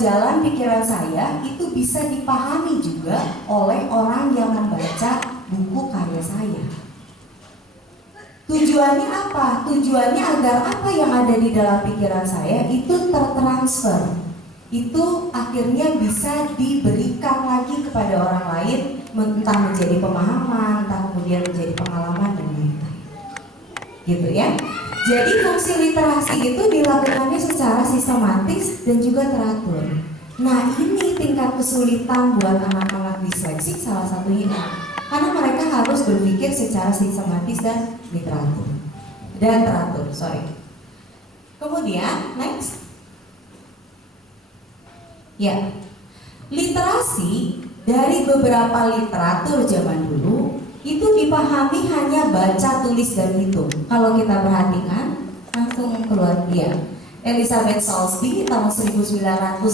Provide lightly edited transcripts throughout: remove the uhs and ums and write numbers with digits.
jalan pikiran saya itu bisa dipahami juga oleh orang yang membaca buku karya saya. Tujuannya apa? Tujuannya agar apa yang ada di dalam pikiran saya itu tertransfer. Itu akhirnya bisa diberikan lagi kepada orang lain, entah menjadi pemahaman, entah kemudian menjadi pengalaman dan lain-lain. Gitu ya. Jadi fungsi literasi itu dilakukannya secara sistematis dan juga teratur. Nah, ini tingkat kesulitan buat anak-anak disleksik salah satunya. Karena mereka harus berpikir secara sistematis dan teratur. Kemudian next. Ya, literasi dari beberapa literatur zaman dulu itu dipahami hanya baca, tulis, dan hitung. Kalau kita perhatikan, langsung keluar dia. Elizabeth Soulsby tahun 1986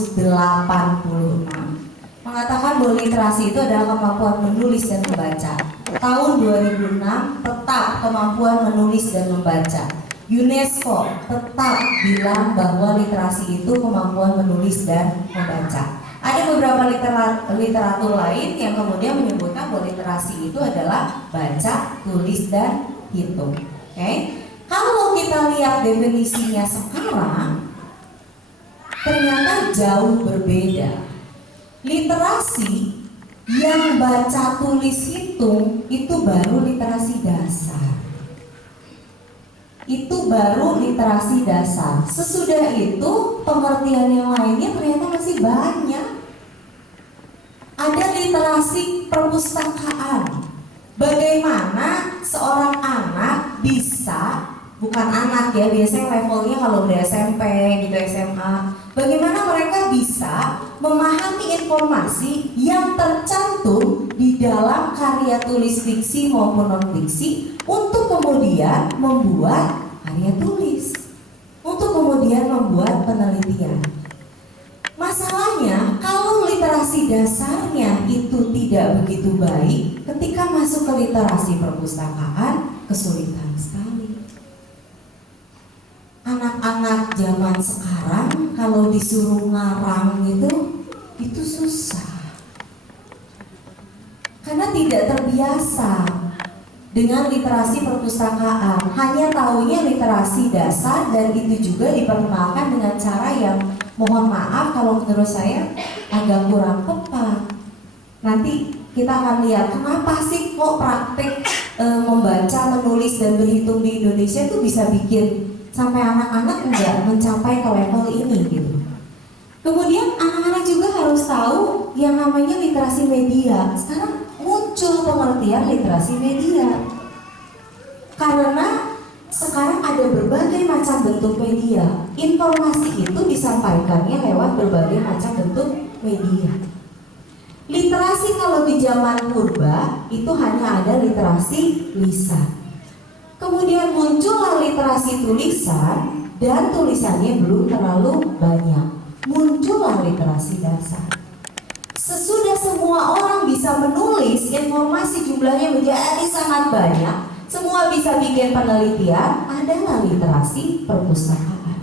mengatakan bahwa literasi itu adalah kemampuan menulis dan membaca. Tahun 2006 tetap kemampuan menulis dan membaca. UNESCO tetap bilang bahwa literasi itu kemampuan menulis dan membaca. Ada beberapa literatur lain yang kemudian menyebutkan bahwa literasi itu adalah baca, tulis, dan hitung. Oke? Kalau kita lihat definisinya sekarang, ternyata jauh berbeda. Literasi yang baca, tulis, hitung itu baru literasi dasar. Itu baru literasi dasar. Sesudah itu pengertian yang lainnya ternyata masih banyak. Ada literasi perpustakaan. Bagaimana seorang anak bisa, bukan anak ya, biasanya levelnya kalau udah SMP gitu, SMA, bagaimana mereka bisa memahami informasi yang tercantum di dalam karya tulis fiksi maupun non-fiksi untuk kemudian membuat karya tulis, untuk kemudian membuat penelitian. Masalahnya, kalau literasi dasarnya itu tidak begitu baik, ketika masuk ke literasi perpustakaan, kesulitan sekali. Anak-anak zaman sekarang kalau disuruh ngarang itu susah. Karena tidak terbiasa dengan literasi perpustakaan. Hanya taunya literasi dasar dan itu juga diperkenalkan dengan cara yang mohon maaf kalau menurut saya agak kurang tepat. Nanti kita akan lihat kenapa sih kok praktek membaca, menulis, dan berhitung di Indonesia itu bisa bikin sampai anak-anak nggak mencapai ke level ini gitu. Kemudian anak-anak juga harus tahu yang namanya literasi media. Sekarang muncul pengertian literasi media karena sekarang ada berbagai macam bentuk media. Informasi itu disampaikannya lewat berbagai macam bentuk media. Literasi kalau di zaman purba itu hanya ada literasi lisan. Kemudian muncullah literasi tulisan dan tulisannya belum terlalu banyak. Muncullah literasi dasar. Sesudah semua orang bisa menulis, informasi jumlahnya menjadi sangat banyak, semua bisa bikin penelitian, adalah literasi perpustakaan.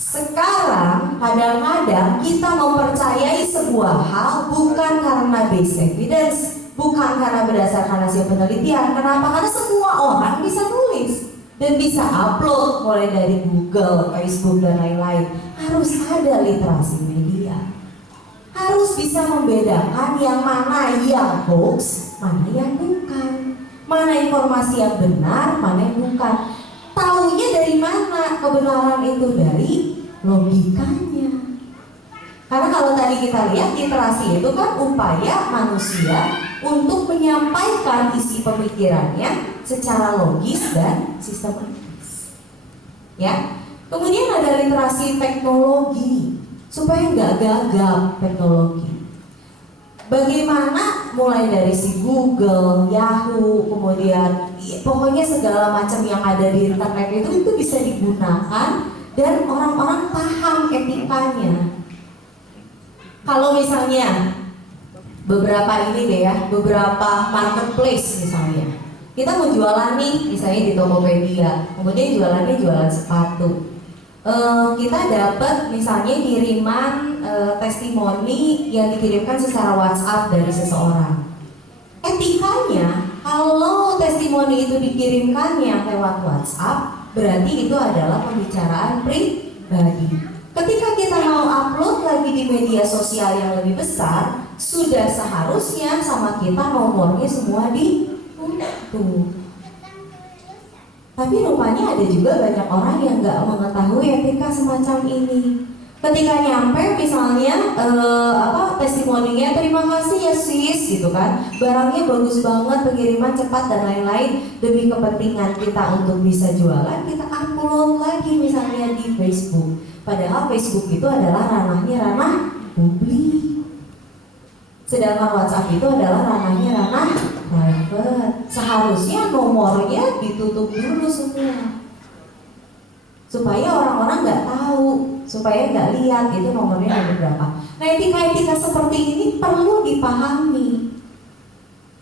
Sekarang kadang-kadang kita mempercayai sebuah hal bukan karena base evidence, bukan karena berdasarkan hasil penelitian. Kenapa? Karena semua orang bisa nulis dan bisa upload, mulai dari Google, Facebook, dan lain-lain. Harus ada literasi media. Harus bisa membedakan yang mana yang hoax, mana yang bukan, mana informasi yang benar, mana yang bukan. Taunya dari mana kebenaran itu? Dari logikanya. Karena kalau tadi kita lihat, literasi itu kan upaya manusia untuk menyampaikan isi pemikirannya secara logis dan sistematis. Ya. Kemudian ada literasi teknologi, supaya nggak gagap teknologi. Bagaimana mulai dari si Google, Yahoo, kemudian pokoknya segala macam yang ada di internet itu bisa digunakan dan orang-orang paham etikanya. Kalau misalnya beberapa ini deh ya, beberapa marketplace misalnya, kita mau jualan nih, misalnya di Tokopedia, kemudian jualannya jualan sepatu. kita dapat misalnya kiriman testimoni yang dikirimkan secara WhatsApp dari seseorang. Etikanya, kalau testimoni itu dikirimkannya lewat WhatsApp, berarti itu adalah pembicaraan pribadi. Ketika kita mau upload lagi di media sosial yang lebih besar, sudah seharusnya sama kita nomornya semua ditutup. Tapi rupanya ada juga banyak orang yang nggak mengetahui etika semacam ini. Ketika nyampe misalnya testimoninya, terima kasih ya sis gitu kan, barangnya bagus banget, pengiriman cepat dan lain-lain, demi kepentingan kita untuk bisa jualan, kita upload lagi misalnya di Facebook. Padahal Facebook itu adalah ranah publik, sedangkan WhatsApp itu adalah ranah private. Seharusnya nomornya ditutup dulu semua, supaya orang-orang nggak tahu, supaya nggak lihat itu nomornya ada berapa. Nah, etika-etika seperti ini perlu dipahami.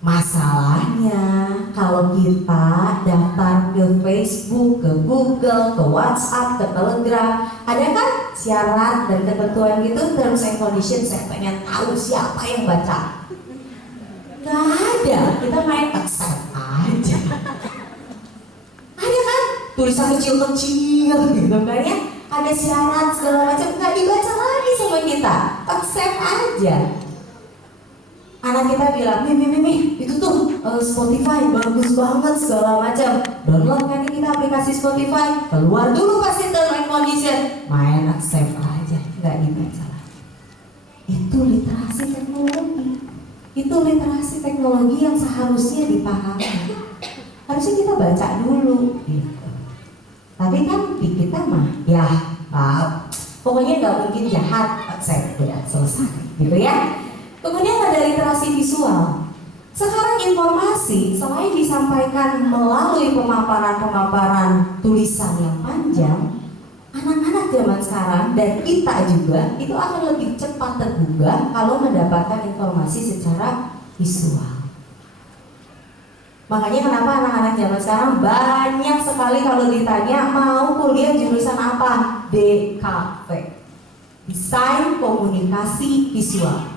Masalahnya kalau kita daftar ke Facebook, ke Google, ke WhatsApp, ke Telegram, ada kan syarat dan ketentuan gitu, terms and conditions. Saya pengen tahu siapa yang baca. Gak ada, kita main accept aja. Ada kan tulisan kecil-kecil gitu kan ya, ada syarat segala macam, nggak dibaca lagi sama kita, accept aja. Anak kita bilang, Mimi, itu tuh Spotify bagus banget segala macam. Download kan kita aplikasi Spotify, keluar dulu pasti term and condition, main accept aja, nggak dibaca lagi. Itu literasi teknologi. Itu literasi teknologi yang seharusnya dipahami. Harusnya kita baca dulu gitu. Tapi kan di kita mah ya pokoknya nggak mungkin jahat, accept, udah selesai gitu ya. Kemudian ada literasi visual. Sekarang informasi selain disampaikan melalui pemaparan tulisan yang panjang, anak-anak zaman sekarang dan kita juga itu akan lebih cepat tergugah kalau mendapatkan informasi secara visual. Makanya kenapa anak-anak zaman sekarang banyak sekali kalau ditanya mau kuliah jurusan apa? DKV, Desain Komunikasi Visual.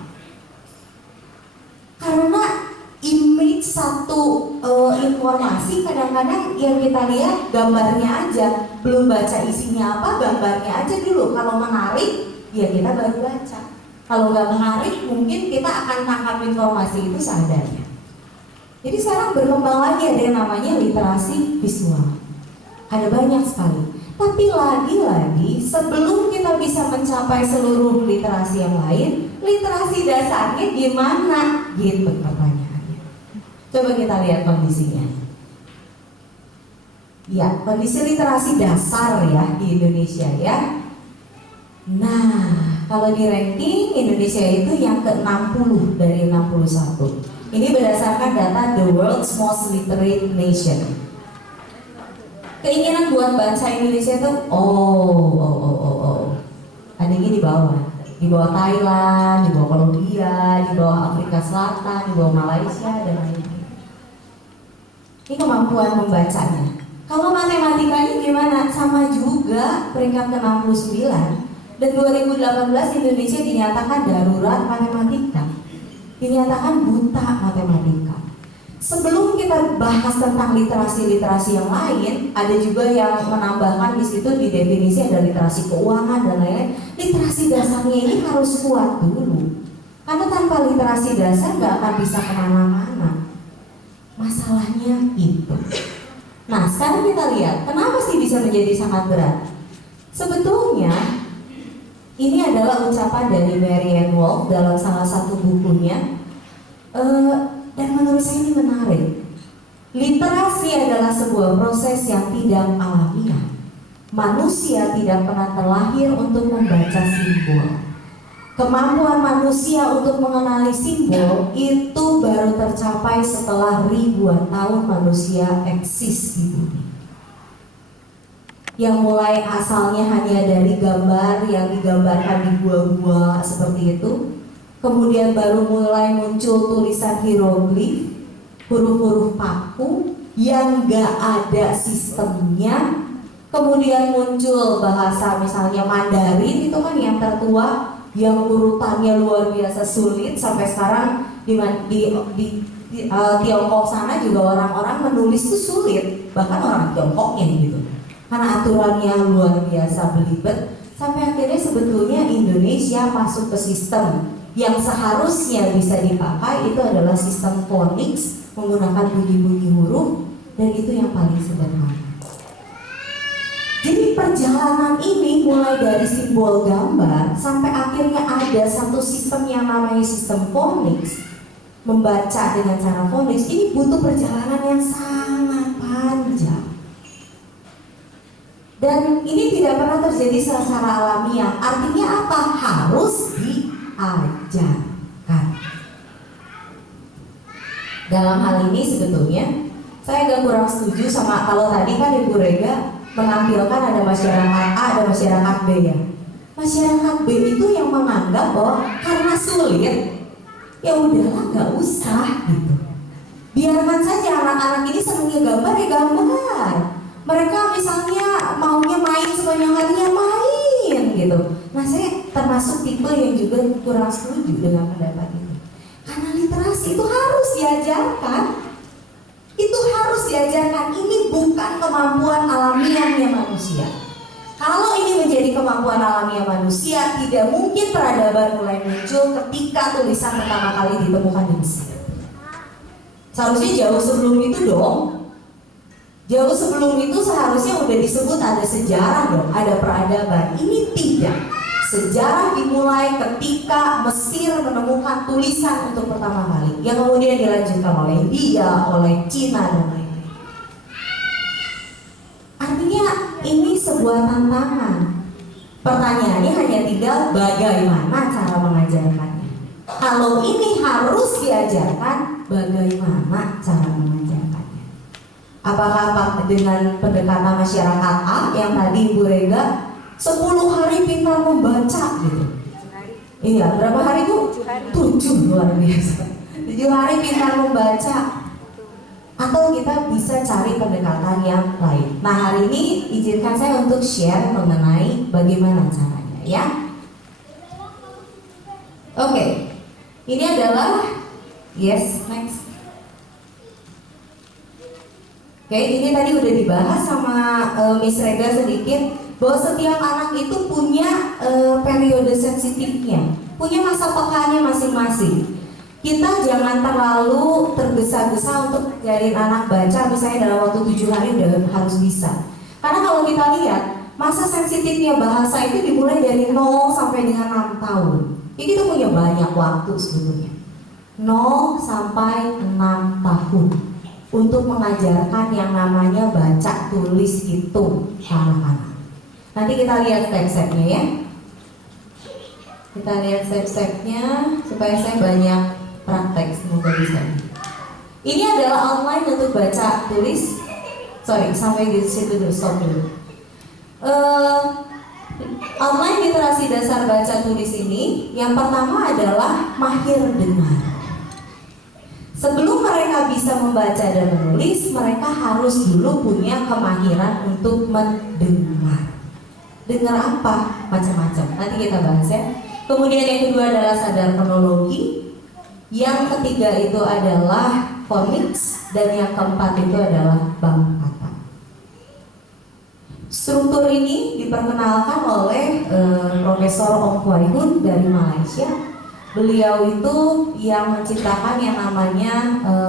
Karena image satu informasi kadang-kadang yang kita lihat gambarnya aja, belum baca isinya apa, gambarnya aja dulu. Kalau menarik ya kita baru baca, kalau nggak menarik mungkin kita akan tangkap informasi itu seadanya. Jadi sekarang berkembang lagi ada yang namanya literasi visual, ada banyak sekali. Tapi lagi-lagi sebelum kita bisa mencapai seluruh literasi yang lain, literasi dasarnya gimana? Gitu pertanyaannya. Coba kita lihat kondisinya. Ya, kondisi literasi dasar ya di Indonesia ya. Nah, kalau di ranking Indonesia itu yang ke-60 dari 61. Ini berdasarkan data The World's Most Literate Nation. Keinginan buat baca Indonesia itu ada ini di bawah Thailand, di bawah Kolombia, di bawah Afrika Selatan, di bawah Malaysia dan lain-lain. Ini kemampuan membacanya. Kalau matematikanya gimana? Sama juga, peringkat ke-69. Dan 2018 Indonesia dinyatakan darurat matematika, dinyatakan buta matematika. Sebelum kita bahas tentang literasi-literasi yang lain, ada juga yang menambahkan di situ di definisi ada literasi keuangan dan lain-lain. Literasi dasarnya ini harus kuat dulu, karena tanpa literasi dasar nggak akan bisa kemana-mana. Masalahnya itu. Nah, sekarang kita lihat kenapa sih bisa menjadi sangat berat. Sebetulnya ini adalah ucapan dari Marianne Wolf dalam salah satu bukunya. Dan menurut saya ini menarik. Literasi adalah sebuah proses yang tidak alamiah. Manusia tidak pernah terlahir untuk membaca simbol. Kemampuan manusia untuk mengenali simbol itu baru tercapai setelah ribuan tahun manusia eksis di bumi. Yang mulai asalnya hanya dari gambar yang digambarkan di gua-gua seperti itu, kemudian baru mulai muncul tulisan hieroglif, huruf-huruf paku yang gak ada sistemnya, Kemudian muncul bahasa misalnya Mandarin, itu kan yang tertua, yang urutannya luar biasa sulit. Sampai sekarang di Tiongkok sana juga orang-orang menulis itu sulit, bahkan orang Tiongkoknya gitu, karena aturannya luar biasa belibet. Sampai akhirnya sebetulnya Indonesia masuk ke sistem yang seharusnya bisa dipakai, itu adalah sistem phonics, menggunakan bunyi-bunyi huruf, dan itu yang paling sederhana. Jadi perjalanan ini mulai dari simbol gambar sampai akhirnya ada satu sistem yang namanya sistem phonics, membaca dengan cara phonics. Ini butuh perjalanan yang sangat panjang. Dan ini tidak pernah terjadi secara alamiah. Artinya apa? Harus diajarkan. Dalam hal ini sebetulnya saya agak kurang setuju sama kalau tadi kan Ibu Rega menampilkan ada masyarakat A, ada masyarakat B ya. Masyarakat B itu yang menganggap bahwa karena sulit, ya udahlah nggak usah gitu. Biarkan saja anak-anak ini senangnya gambar ya gambar. Mereka misalnya maunya main sepanjang harinya main gitu. Nah saya termasuk tipe yang juga kurang setuju dengan pendapat itu. Karena literasi itu harus diajarkan. Itu harus diajarkan. Ini bukan kemampuan alamiahnya manusia. Kalau ini menjadi kemampuan alamiah manusia, tidak mungkin peradaban mulai muncul ketika tulisan pertama kali ditemukan di Mesir. Seharusnya jauh sebelum itu dong. Jauh sebelum itu seharusnya udah disebut ada sejarah dong, ada peradaban. Ini tidak. Sejarah dimulai ketika Mesir menemukan tulisan untuk pertama kali, yang kemudian dilanjutkan oleh India, oleh Cina dan lain-lain. Artinya ini sebuah tantangan. Pertanyaannya hanya tinggal bagaimana cara mengajarkannya. Kalau ini harus diajarkan, bagaimana cara mengajarkannya? Apakah dengan pendekatan masyarakat A yang tadi Ibu Rega 10 hari pintar membaca gitu? Iya, berapa hari Bu? 7, luar biasa. 7 hari pintar membaca. Atau kita bisa cari pendekatan yang lain. Nah hari ini izinkan saya untuk share mengenai bagaimana caranya ya. Oke, ini adalah yes next. Oke, ini tadi udah dibahas sama Miss Rega sedikit, bahwa setiap anak itu punya periode sensitifnya, punya masa pekanya masing-masing. Kita jangan terlalu tergesa-gesa untuk ngajarin anak baca misalnya dalam waktu 7 hari udah harus bisa. Karena kalau kita lihat masa sensitifnya bahasa itu dimulai dari 0 sampai dengan 6 tahun. Jadi kita punya banyak waktu sebetulnya, 0 sampai 6 tahun untuk mengajarkan yang namanya baca tulis hitung ke anak-anak. Nanti kita lihat step-stepnya ya. Kita lihat step-stepnya supaya saya banyak praktek, semoga bisa. Ini adalah online untuk baca tulis. Sorry, sampai di situ dulu, stop dulu. Online literasi dasar baca tulis ini, yang pertama adalah mahir dengar. Sebelum mereka bisa membaca dan menulis, mereka harus dulu punya kemahiran untuk mendengar. Dengar apa? Macam-macam. Nanti kita bahas ya. Kemudian yang kedua adalah sadar fonologi. Yang ketiga itu adalah phonics, dan yang keempat itu adalah bank kata. Struktur ini diperkenalkan oleh Profesor Ong Kuai Hoon dari Malaysia. Beliau itu yang menciptakan yang namanya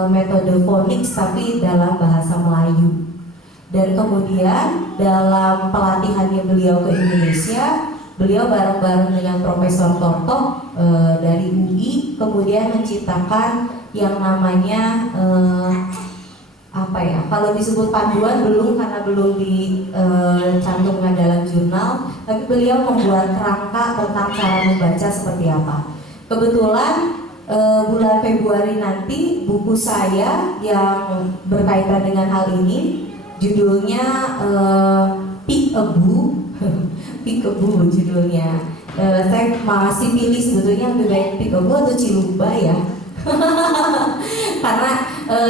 metode phonics tapi dalam bahasa Melayu. Dan kemudian dalam pelatihannya beliau ke Indonesia, beliau bareng-bareng dengan Profesor Tortok dari UI kemudian menciptakan yang namanya apa ya? Kalau disebut panduan belum, karena belum dicantumkan dalam jurnal, tapi beliau membuat kerangka tentang cara membaca seperti apa. Kebetulan bulan Februari nanti buku saya yang berkaitan dengan hal ini judulnya Peekaboo. Peekaboo judulnya. Saya masih pilih sebetulnya lebih baik Peekaboo atau Cilumba ya. Karena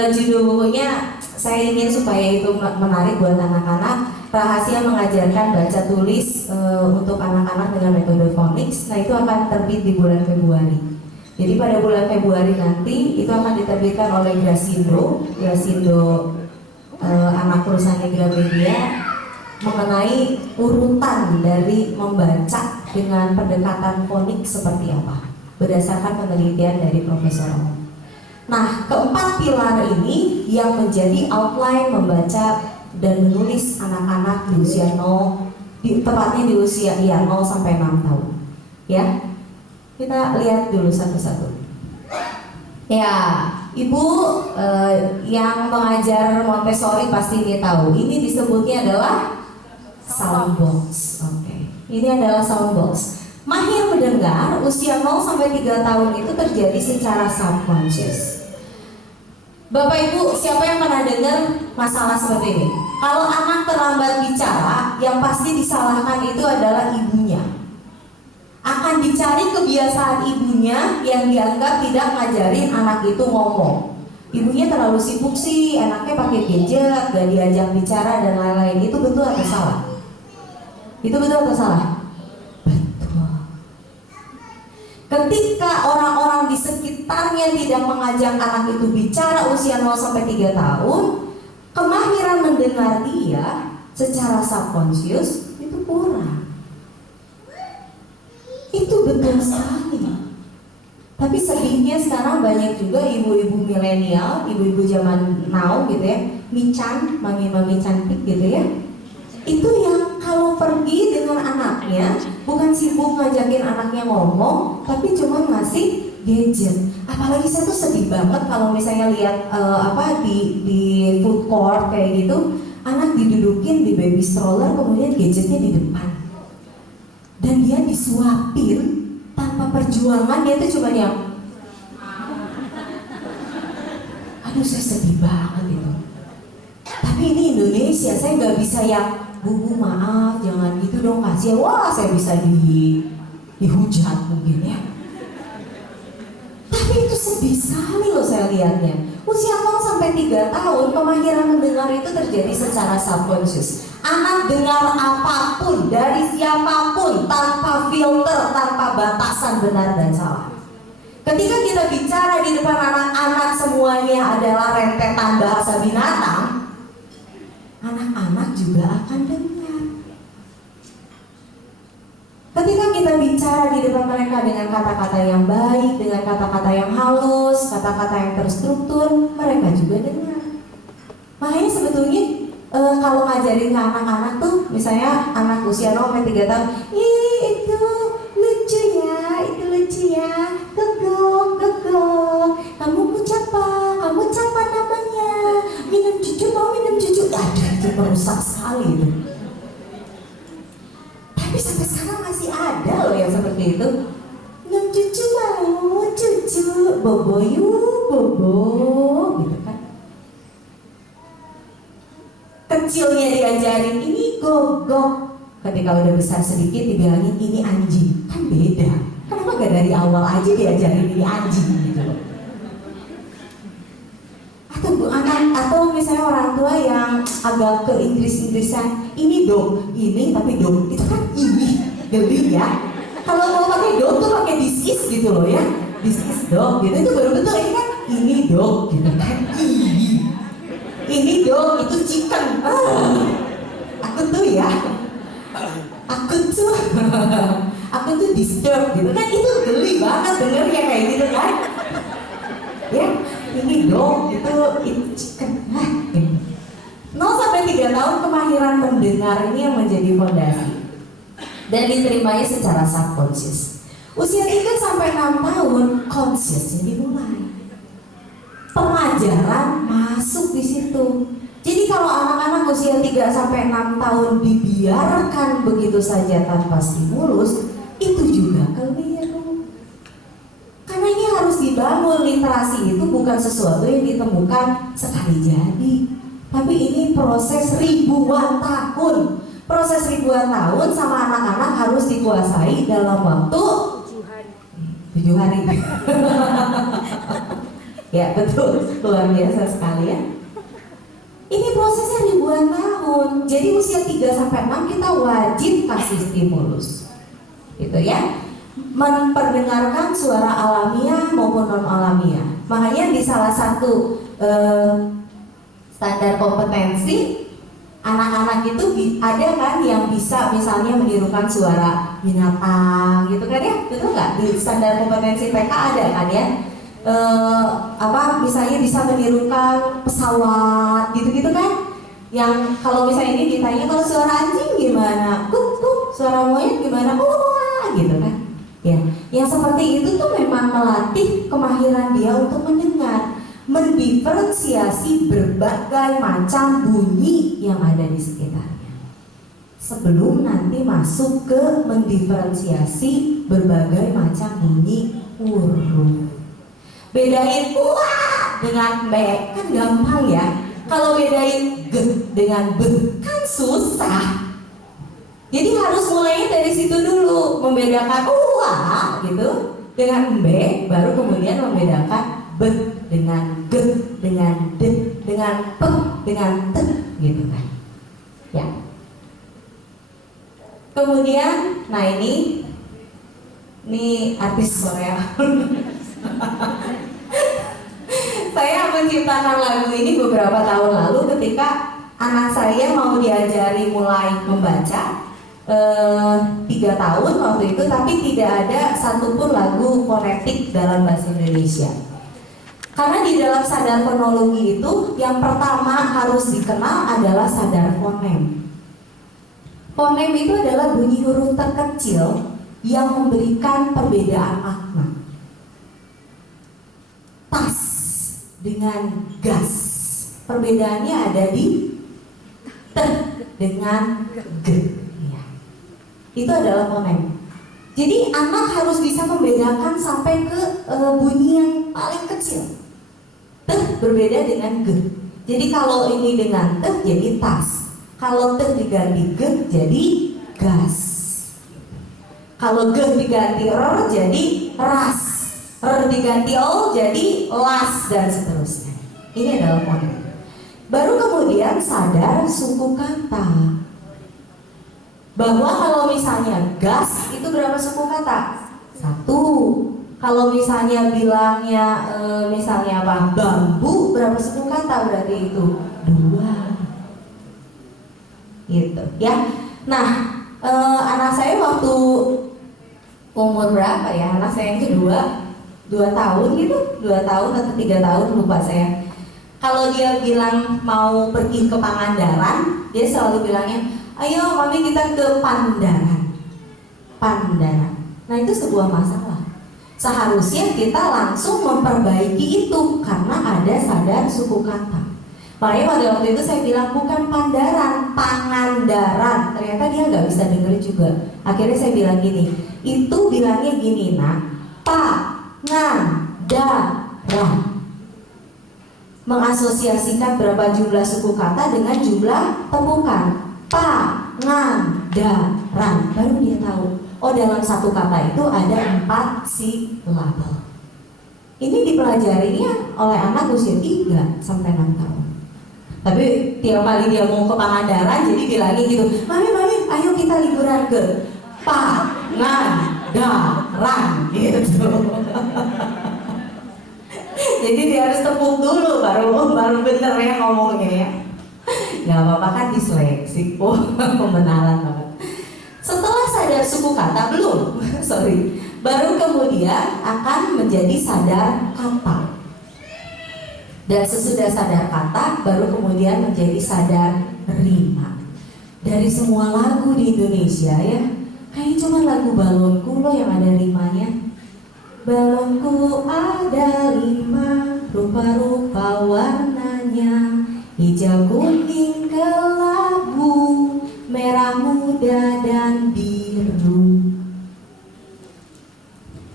judul bukunya saya ingin supaya itu menarik buat anak-anak. Rahasia mengajarkan baca tulis untuk anak-anak dengan metode phonics. Nah, itu akan terbit di bulan Februari. Jadi pada bulan Februari nanti itu akan diterbitkan oleh Grasindo anak perusahaan Gramedia, mengenai urutan dari membaca dengan pendekatan fonik seperti apa berdasarkan penelitian dari Profesor Om. Nah, keempat pilar ini yang menjadi outline membaca dan menulis anak-anak di usia 0, tepatnya di usia 0 sampai 6 tahun. Ya, kita lihat dulu satu-satu. Ya, Ibu yang mengajar Montessori pasti ini tahu. Ini disebutnya adalah soundbox. Oke. Ini adalah soundbox. Mahir mendengar usia 0 sampai 3 tahun itu terjadi secara subconscious. Bapak Ibu, siapa yang pernah dengar masalah seperti ini? Kalau anak terlambat bicara, yang pasti disalahkan itu adalah ibunya. Akan dicari kebiasaan ibunya yang dianggap tidak ngajarin anak itu ngomong. Ibunya terlalu sibuk sih, anaknya pakai gadget, gak diajak bicara dan lain-lain. Itu betul atau salah? Itu betul atau salah? Betul. Ketika orang-orang di sekitarnya tidak mengajak anak itu bicara usia 0 sampai 3 tahun, kemahiran mendengar dia secara subconscious itu kurang. Itu betul sekali. Tapi sedihnya sekarang banyak juga ibu-ibu milenial, ibu-ibu zaman now gitu ya, mican, mami-mami cantik gitu ya. Itu yang kalau pergi dengan anaknya bukan sibuk ngajakin anaknya ngomong, tapi cuma ngasih gadget. Apalagi saya tuh sedih banget kalau misalnya lihat di food court kayak gitu, anak didudukin di baby stroller, kemudian gadgetnya di depan, dan dia disuapin tanpa perjuangan. Dia tuh cuma yang, aduh saya sedih banget itu. Tapi ini Indonesia, saya nggak bisa yang, Bu maaf jangan gitu dong, kasihan. Wah, saya bisa dihujat mungkin ya. Tapi itu sedih sekali loh saya lihatnya. Usia 0 sampai 3 tahun kemahiran mendengar itu terjadi secara subconscious. Anak dengar apapun dari siapapun tanpa filter, tanpa batasan benar dan salah. Ketika kita bicara di depan anak-anak semuanya adalah rentetan bahasa binatang, anak-anak juga akan dengar. Ketika kita bicara di depan mereka dengan kata-kata yang baik, dengan kata-kata yang halus, kata-kata yang terstruktur, mereka juga dengar. Makanya sebetulnya kalau ngajarin ke anak-anak tuh, misalnya anak usia 0 sampai 3 tahun, ih itu lucu ya, gegok, kamu siapa namanya, minum cucu, aduh itu merusak sekali itu. Tapi sampai sekarang masih ada loh yang seperti itu. Minum cucu mau, cucu, bobo gitu kan. Kecilnya diajarin ini gogok, ketika udah besar sedikit dibilangin ini anjing, kan beda. Kenapa gak dari awal aja diajarin ini anjing gitu loh? Atau misalnya orang tua yang agak ke Inggris-Inggrisan, ini dog, ini tapi dog itu kan ini, geli ya. Kalau mau pakai dog tuh pakai this is gitu loh ya, this is dog gitu, itu baru betul. Ini kan ini dog gitu kan, ini dog itu chicken. Aku tuh disturb gitu kan, itu geli banget dengernya kayak gitu kan. Ya, ini dong, itu chicken. 0 sampai 3 tahun kemahiran mendengar ini yang menjadi fondasi dan diterimanya secara subconscious. Usia 3 sampai 6 tahun consciousnya dimulai. Pengajaran masuk di situ. Jadi kalau anak-anak usia 3 sampai 6 tahun dibiarkan begitu saja tanpa stimulus, itu juga keliru. Karena ini harus dibangun. Literasi itu bukan sesuatu yang ditemukan sekali jadi, tapi ini proses ribuan tahun. Proses ribuan tahun sama anak-anak harus dikuasai dalam waktu 7 hari. Ya betul, luar biasa sekali ya. Ini prosesnya ribuan tahun. Jadi usia 3-6 kita wajib kasih stimulus. Gitu ya. Memperdengarkan suara alamiah maupun non alamiah. Makanya di salah satu standar kompetensi anak-anak itu ada kan yang bisa misalnya menirukan suara binatang gitu kan ya, betul nggak? Di standar kompetensi TK ada kan ya, misalnya bisa menirukan pesawat gitu-gitu kan? Yang kalau misalnya ini ditanya kalau suara anjing gimana, suara monyet gimana, gitu kan? Ya, yang seperti itu tuh memang melatih kemahiran dia untuk mendengar, mendiferensiasi berbagai macam bunyi yang ada di sekitarnya. Sebelum nanti masuk ke mendiferensiasi berbagai macam bunyi huruf. Bedain wah dengan be kan gampang ya. Kalau bedain g dengan b kan susah. Jadi harus mulainya dari situ dulu, membedakan wah gitu dengan b, baru kemudian membedakan b dengan g, dengan d, dengan p, dengan t, gitu kan. Ya. Kemudian, nah ini artis Korea. Saya menciptakan lagu ini beberapa tahun lalu ketika anak saya mau diajari mulai membaca. 3 tahun waktu itu, tapi tidak ada satupun lagu fonetik dalam bahasa Indonesia. Karena di dalam sadar fonologi itu yang pertama harus dikenal adalah sadar fonem. Fonem itu adalah bunyi huruf terkecil yang memberikan perbedaan makna. Tas dengan gas, perbedaannya ada di t dengan g. Itu adalah fonem. Jadi anak harus bisa membedakan sampai ke bunyi yang paling kecil. T berbeda dengan g. Jadi kalau ini dengan t jadi tas. Kalau t diganti g jadi gas. Kalau g diganti r jadi ras. R diganti o jadi las dan seterusnya. Ini adalah fonem. Baru kemudian sadar suku kata. Bahwa kalau misalnya gas itu berapa suku kata? 1. Kalau misalnya bilangnya misalnya apa? Bambu berapa suku kata berarti itu? 2. Gitu ya. Nah, anak saya waktu umur berapa ya? Anak saya yang kedua 2 tahun gitu, 2 tahun atau 3 tahun lupa saya. Kalau dia bilang mau pergi ke Pangandaran, dia selalu bilangnya, ayo mami kita ke Pandaran. Pandaran. Nah itu sebuah masalah. Seharusnya kita langsung memperbaiki itu karena ada sadar suku kata. Makanya pada waktu itu saya bilang bukan Pandaran, Pangandaran. Ternyata dia nggak bisa denger juga. Akhirnya saya bilang gini, itu bilangnya gini nak, Pangandaran. Mengasosiasikan berapa jumlah suku kata dengan jumlah temukan. Pangandaran. Baru dia tahu, oh dalam satu kata itu ada 4 silabel. Ini dipelajarinya oleh anak usia 3 sampai 6 tahun. Tapi tiap kali dia mau ke Pangandaran jadi bilangnya gitu, mami ayo kita liburan ke Pangandaran gitu. Jadi dia harus tepuk dulu baru bener ya ngomongnya ya. Gak apa-apa kan disleksi, pembenaran banget. Setelah sadar suku kata belum, baru kemudian akan menjadi sadar kata. Dan sesudah sadar kata, baru kemudian menjadi sadar rima. Dari semua lagu di Indonesia ya, kayaknya cuma lagu Balonku loh yang ada rimanya. Balonku ada 5, rupa-rupa warnanya, hijau, kuning, kelabu, merah muda, dan biru.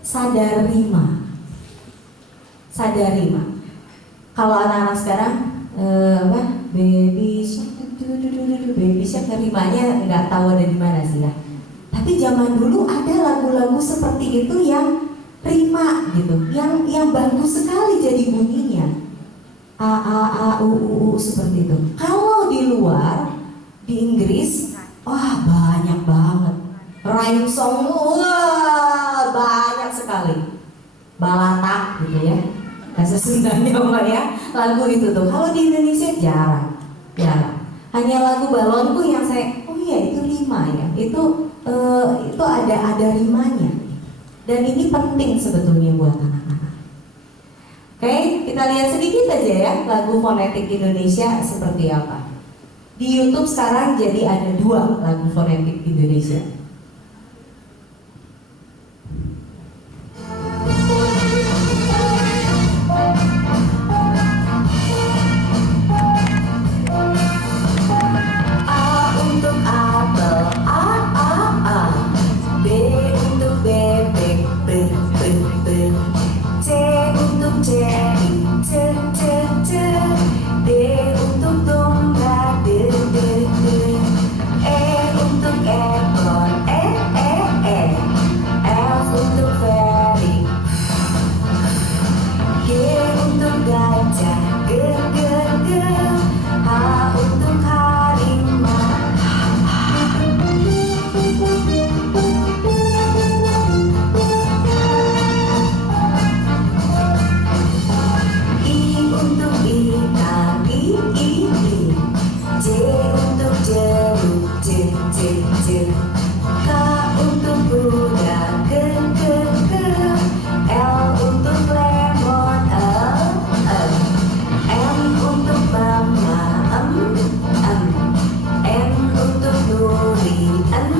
Sadar rima. Sadar rima. Kalau anak-anak sekarang baby shark rimanya nggak tahu ada di mana sih ya. Tapi zaman dulu ada lagu-lagu seperti itu yang rima gitu, yang bagus sekali jadi bunyinya. A A A U seperti itu. Kalau di luar, di Inggris, wah banyak banget. Rhyme song, wah banyak sekali. Balatak gitu ya. Bahasa Sundanya Mbak ya. Lagu itu tuh. Kalau di Indonesia jarang. Jarang. Hanya lagu balonku yang saya, oh iya itu rima ya. Itu ada rimanya. Dan ini penting sebetulnya buat anak-anak. Oke, kita lihat sedikit aja ya lagu fonetik Indonesia seperti apa. Di YouTube sekarang jadi ada 2 lagu fonetik Indonesia. A untuk apel, A A A. B untuk bebek, B B B. C untuk cherry, C C C. D untuk domba, D D D. E untuk ekor, E E E. F untuk fairy. G untuk gajah, G G G. H untuk harimau. I untuk ikan, I I I. J untuk jeruk, J J J. K untuk kuda, K K K. L untuk lemon, L. M untuk mama, M. N untuk nuri, N.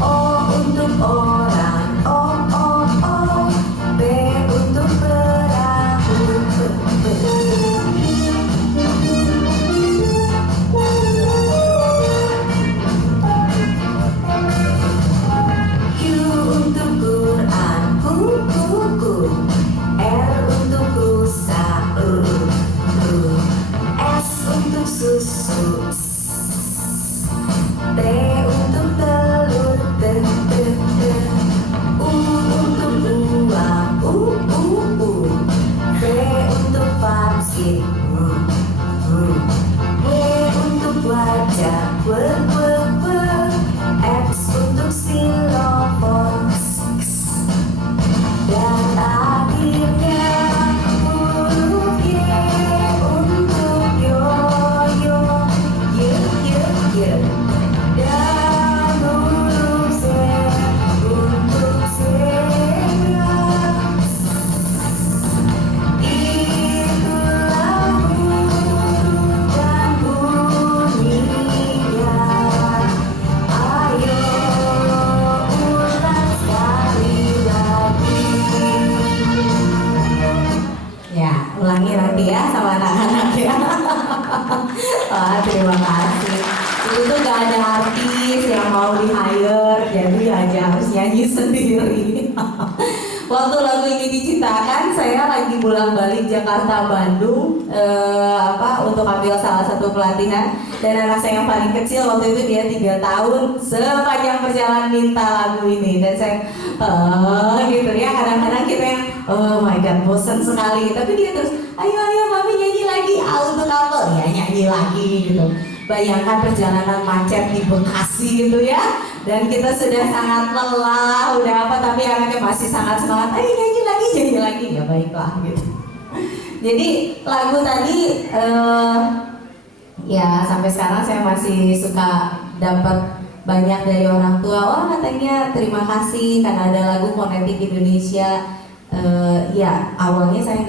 O untuk orang, O O O. P untuk perahu, P P. Q untuk Quran, Q Q Q. R untuk rusa, R R. S untuk susu, T untuk telur, T T T. U untuk uang, U U. V untuk vaksin, W untuk wajah, W W W. X untuk xilofon, dan akhirnya huruf Y untuk yoyo, Y Y Y. Dan huruf Z untuk zebra. Itulah huruf dan bunyinya. Ayo ulang sekali lagi. Ya, ulangi nanti ya sama anak-anak ya. Wah, terima kasih. Itu tuh gak ada artis yang mau di-hire, jadi aja harus nyanyi sendiri. Waktu lagu ini diciptakan, saya lagi pulang balik Jakarta Bandung untuk ambil salah satu pelatihan. Dan anak saya yang paling kecil waktu itu dia 3 tahun, sepanjang perjalanan minta lagu ini. Dan saya gitu ya, kadang-kadang kita yang oh my god bosan sekali, tapi dia terus ayo mami nyanyi lagi, untuk apa ya, nyanyi lagi gitu. Bayangkan perjalanan macet di Bekasi gitu ya, dan kita sudah sangat lelah, udah apa, tapi anaknya masih sangat semangat, ayo nyanyi lagi, ya baiklah gitu. Jadi lagu tadi ya sampai sekarang saya masih suka dapat banyak dari orang tua, wah katanya terima kasih karena ada lagu fonetik Indonesia. Ya awalnya saya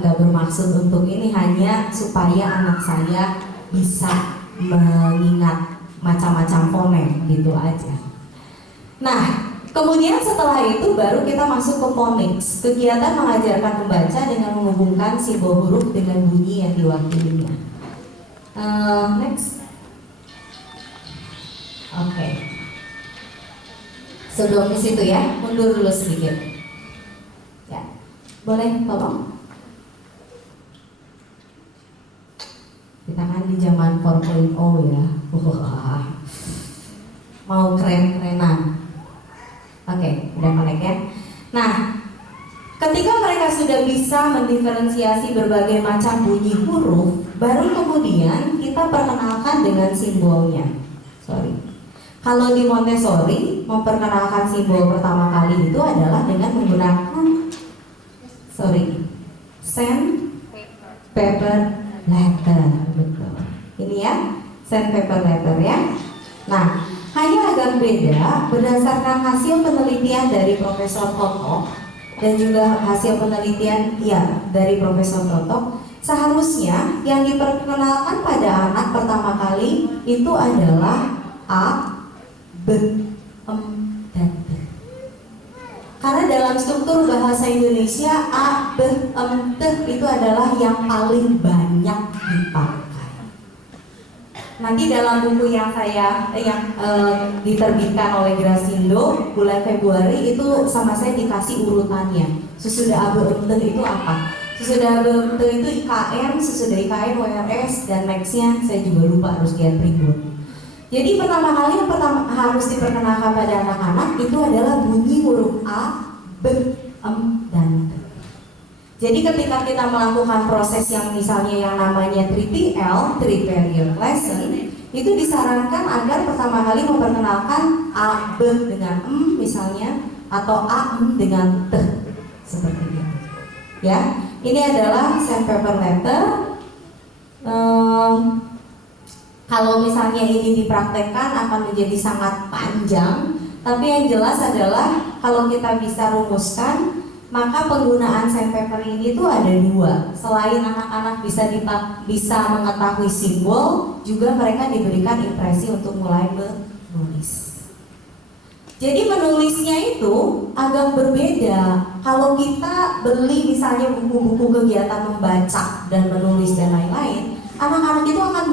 nggak bermaksud untuk ini, hanya supaya anak saya bisa mengingat macam-macam fonem gitu aja. Nah, kemudian setelah itu baru kita masuk ke phonics, kegiatan mengajarkan membaca dengan menghubungkan simbol huruf dengan bunyi yang diwakilinya. Next. Oke. Sebelum di situ ya, mundur dulu sedikit. Ya, boleh tolong. Kita kan di zaman 4.0 ya. Wah. Mau keren-kerenan. Oke, udah melek ya. Nah, Ketika mereka sudah bisa mendiferensiasi berbagai macam bunyi huruf, baru kemudian kita perkenalkan dengan simbolnya. Kalau di Montessori, memperkenalkan simbol pertama kali itu adalah dengan menggunakan sandpaper letter. Betul. Ini ya, sandpaper letter ya. Nah, hanya agak beda berdasarkan hasil penelitian dari Profesor Toto dan juga hasil penelitian dari Profesor Toto. Seharusnya yang diperkenalkan pada anak pertama kali itu adalah A, B, dan T. Karena dalam struktur bahasa Indonesia A, B, T itu adalah yang paling banyak dipakai. Nanti dalam buku yang diterbitkan oleh Grasindo bulan Februari itu sama saya dikasih urutannya. Sesudah A, B, T itu apa? Sesudah A, B, T itu IKN, sesudah IKN WRS, dan nextnya saya juga lupa harus lihat berikut. Jadi pertama kali yang harus diperkenalkan pada anak-anak itu adalah bunyi huruf A, B, dan T. Jadi ketika kita melakukan proses yang misalnya yang namanya 3PL, 3 period lesson, itu disarankan agar pertama kali memperkenalkan A, B dengan misalnya, atau A, dengan T, seperti itu. Ya, ini adalah sandpaper letter. Kalau misalnya ini dipraktekkan akan menjadi sangat panjang, tapi yang jelas adalah kalau kita bisa rumuskan, maka penggunaan sandpaper ini tuh ada dua. Selain anak-anak bisa mengetahui simbol, juga mereka diberikan impresi untuk mulai menulis. Jadi menulisnya itu agak berbeda. Kalau kita beli misalnya buku-buku kegiatan membaca dan menulis dan lain-lain, anak-anak itu akan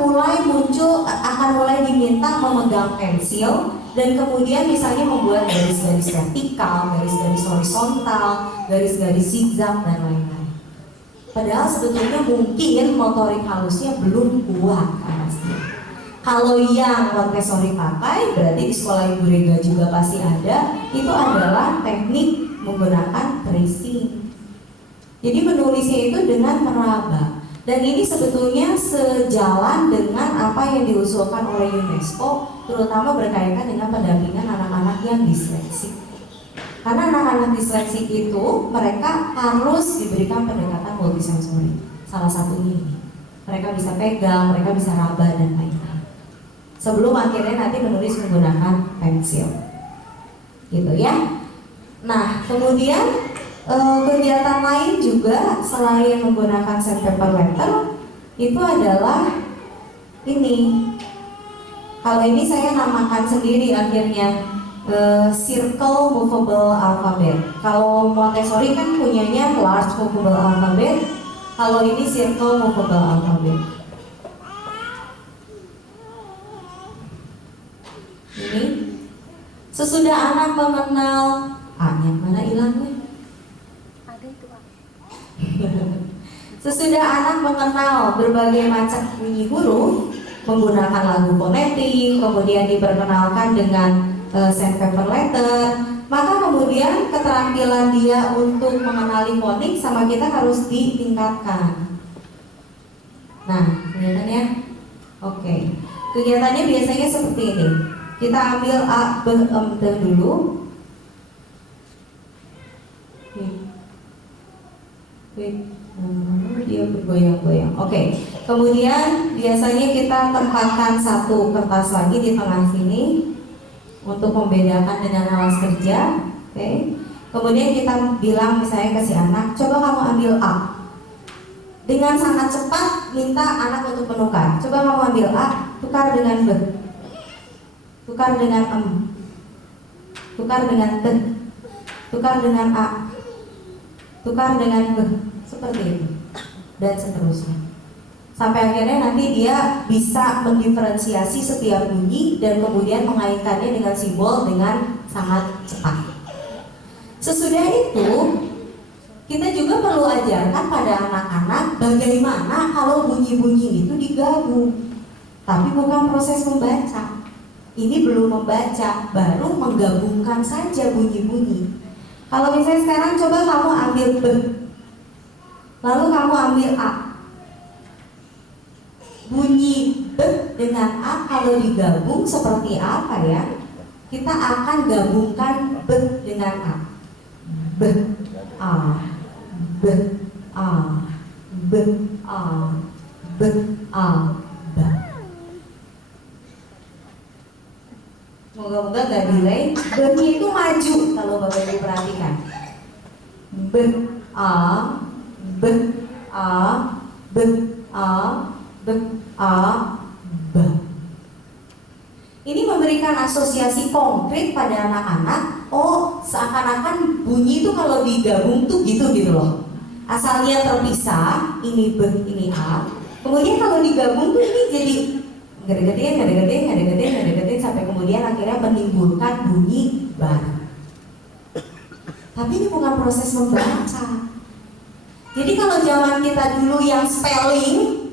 mulai diminta memegang pensil dan kemudian misalnya membuat garis-garis vertikal, garis-garis horizontal, garis-garis zigzag dan lain-lain. Padahal sebetulnya mungkin motorik halusnya belum kuat pasti. Kalau yang Montessori pakai, berarti di sekolah Ibu Rega juga pasti ada, itu adalah teknik menggunakan tracing. Jadi menulisnya itu dengan meraba. Dan ini sebetulnya sejalan dengan apa yang diusulkan oleh UNESCO, terutama berkaitan dengan pendampingan anak-anak yang disleksik. Karena anak-anak disleksik itu mereka harus diberikan pendekatan multisensori. Salah satunya ini, mereka bisa pegang, mereka bisa raba dan lain-lain. Sebelum akhirnya nanti menulis menggunakan pensil, gitu ya. Nah, kemudian kegiatan lain juga selain menggunakan sandpaper letter itu adalah ini. Kalau ini saya namakan sendiri akhirnya circle movable alphabet. Kalau Montessori kan punyanya large movable alphabet. Kalau ini circle movable alphabet. Ini sesudah anak mengenal yang mana hilangnya? Sesudah anak mengenal berbagai macam bunyi huruf, menggunakan lagu fonetik, kemudian diperkenalkan dengan sandpaper letter, maka kemudian keterampilan dia untuk mengenali fonik sama kita harus ditingkatkan. Nah, kelihatannya? Oke. Kegiatannya biasanya seperti ini. Kita ambil A, B, T dulu. Dia bergoyang-goyang. Oke. Kemudian biasanya kita tempatkan satu kertas lagi di tengah sini untuk membedakan dengan alas kerja. Oke. Kemudian kita bilang misalnya ke si anak, coba kamu ambil A. Dengan sangat cepat minta anak untuk menukar. Coba kamu ambil A, tukar dengan B, tukar dengan M, tukar dengan T, tukar dengan A, tukar dengan B, seperti itu, dan seterusnya. Sampai akhirnya nanti dia bisa mendiferensiasi setiap bunyi dan kemudian mengaitkannya dengan simbol dengan sangat cepat. Sesudah itu, kita juga perlu ajarkan pada anak-anak bagaimana kalau bunyi-bunyi itu digabung. Tapi bukan proses membaca. Ini belum membaca, baru menggabungkan saja bunyi-bunyi. Kalau misalnya sekarang coba kamu ambil B, lalu kamu ambil A. Bunyi B dengan A kalau digabung seperti apa ya? Kita akan gabungkan B dengan A. B, A, B, A, B, A, B, A, B. Moga-moga gak delay. B-nya itu maju kalau Bapak Ibu perhatikan. B, A, B, A, B, A, B, A, B. Ini memberikan asosiasi konkret pada anak-anak. Oh, seakan-akan bunyi itu kalau digabung tuh gitu loh. Asalnya terpisah, ini B, ini A. Kemudian kalau digabung tuh ini jadi ngedeketin sampai kemudian akhirnya menimbulkan bunyi baru. Tapi ini bukan proses membaca. Jadi kalau zaman kita dulu yang spelling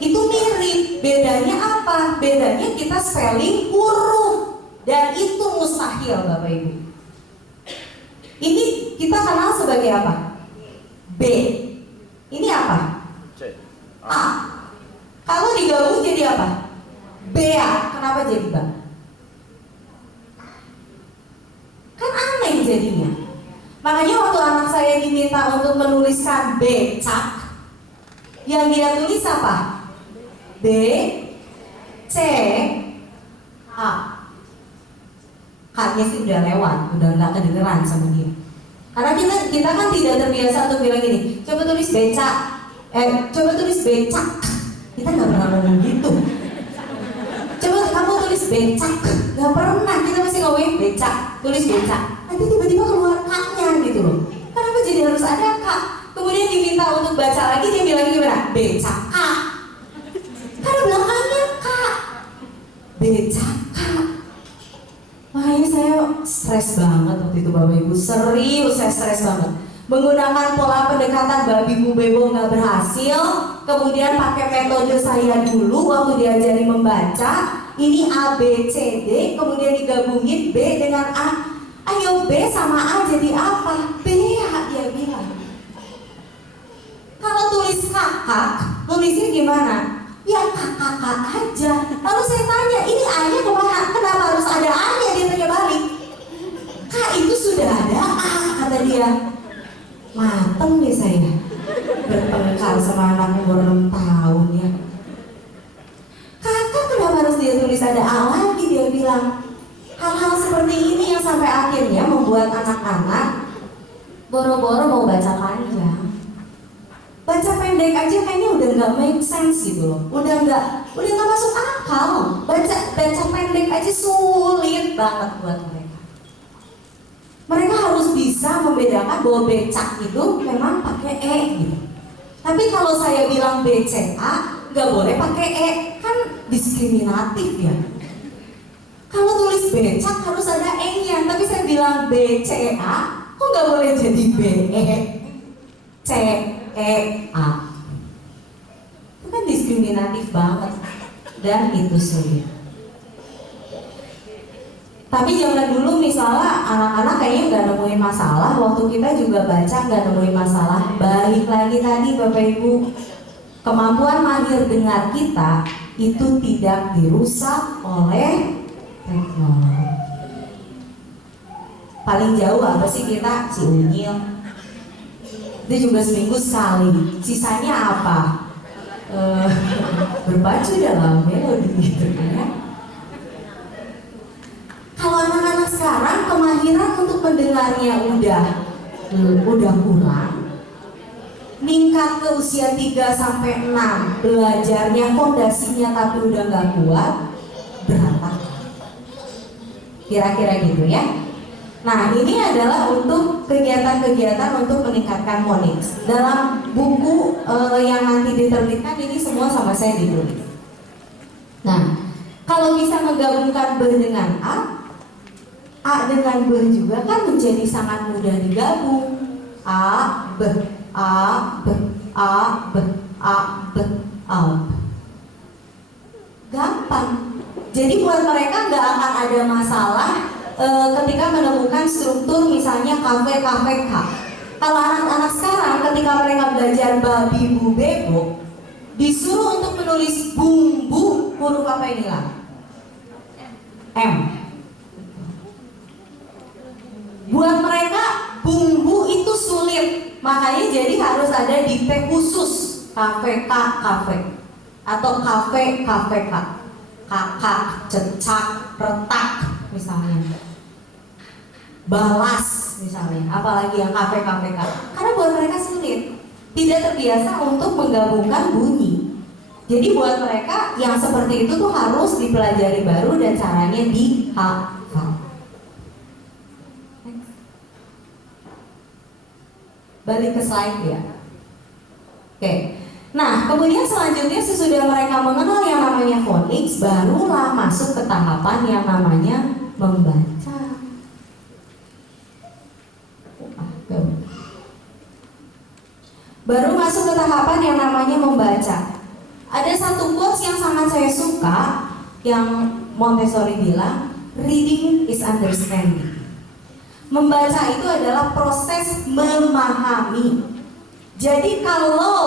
itu mirip, bedanya apa? Bedanya kita spelling huruf, dan itu mustahil Bapak Ibu. Ini kita kenal sebagai apa? B. Ini apa? C. A. Kalau digabung jadi apa? Bea. Kenapa jadi B? Kan aneh jadinya. Makanya waktu anak saya diminta untuk menuliskan becak, yang dia tulis apa? B, C, A. K-nya sih udah lewat, udah nggak kedengeran sama dia. Karena kita kan tidak terbiasa untuk bilang gini, coba tulis becak, coba tulis becak. Kita nggak pernah ngomong gitu. Coba kamu tulis becak, nggak pernah. Kita masih ngomongin becak, tulis becak. Nanti tiba-tiba keluar K-nya gitu loh. Kenapa jadi harus ada K? Kemudian diminta untuk baca lagi, dia bilang gimana? Becak K. Karena belakangnya K. Becak K. Makanya saya stres banget waktu itu Bapak Ibu. Serius saya stres banget. Menggunakan pola pendekatan babi bu bebo nggak berhasil. Kemudian pakai metode saya dulu waktu diajari membaca. Ini A, B, C, D. Kemudian digabungin B dengan A. Ayo B sama A jadi apa? B ya dia bilang. Kalau tulis kakak, tulisnya gimana? Ya kakak aja. Lalu saya tanya, ini A-nya kemana? Kenapa harus ada A-nya? Dia tanya balik. Kak itu sudah ada A, kata dia. Mateng nih saya bertengkar sama anak umur 6 tahun ya. Kakak kenapa harus dia tulis ada A lagi? Dia bilang. Hal-hal seperti ini yang sampai akhirnya membuat anak-anak boro-boro mau baca panjang. Baca pendek aja kayaknya udah nggak make sense gitu loh. Udah nggak masuk akal. Baca pendek aja sulit banget buat mereka. Mereka harus bisa membedakan bahwa becak itu memang pakai E gitu. Tapi kalau saya bilang BCA nggak boleh pakai E, kan diskriminatif ya. Kalau tulis becak harus ada E-nya, tapi saya bilang BCA, kok nggak boleh jadi BE, CEA? Itu kan diskriminatif banget, dan itu sulit. Tapi zaman dulu misalnya anak-anak kayaknya nggak nemuin masalah, waktu kita juga baca nggak nemuin masalah. Balik lagi tadi Bapak Ibu, kemampuan mahir dengar kita itu tidak dirusak oleh teknologi. Paling jauh apa sih kita? Si Unyil. Itu juga seminggu sekali. Sisanya apa? Berpacu dalam melodi gitu ya. Kalau anak-anak sekarang kemahiran untuk mendengarnya udah kurang. Meningkat ke usia 3 sampai 6, belajarnya fondasinya tapi udah nggak kuat, berantakan. Kira-kira gitu ya. Nah ini adalah untuk kegiatan-kegiatan untuk meningkatkan phonics. Dalam buku yang nanti diterbitkan ini semua sama saya ditulis. Nah kalau bisa menggabungkan B dengan A dengan B juga kan menjadi sangat mudah digabung. A, B, A, B, A, B, A, B, A, B. Gampang. Jadi buat mereka nggak akan ada masalah ketika menemukan struktur misalnya kafe-kafe K. Kalau anak-anak sekarang ketika mereka belajar babi bu bebo, disuruh untuk menulis bumbu, huruf apa inilah? M. Buat mereka bumbu itu sulit, makanya jadi harus ada dikte khusus kafe K kafe atau kafe kafe K, kakak, cecak, retak misalnya, balas misalnya, apalagi yang kafe kafe K. Karena buat mereka sulit, tidak terbiasa untuk menggabungkan bunyi. Jadi buat mereka yang seperti itu tuh harus dipelajari baru dan caranya dihafal. Balik ke slide ya. Oke. Nah, kemudian selanjutnya sesudah mereka mengenal yang namanya phonics, barulah masuk ke tahapan yang namanya membaca. Baru masuk ke tahapan yang namanya membaca. Ada satu quotes yang sangat saya suka yang Montessori bilang, reading is understanding. Membaca itu adalah proses memahami. Jadi kalau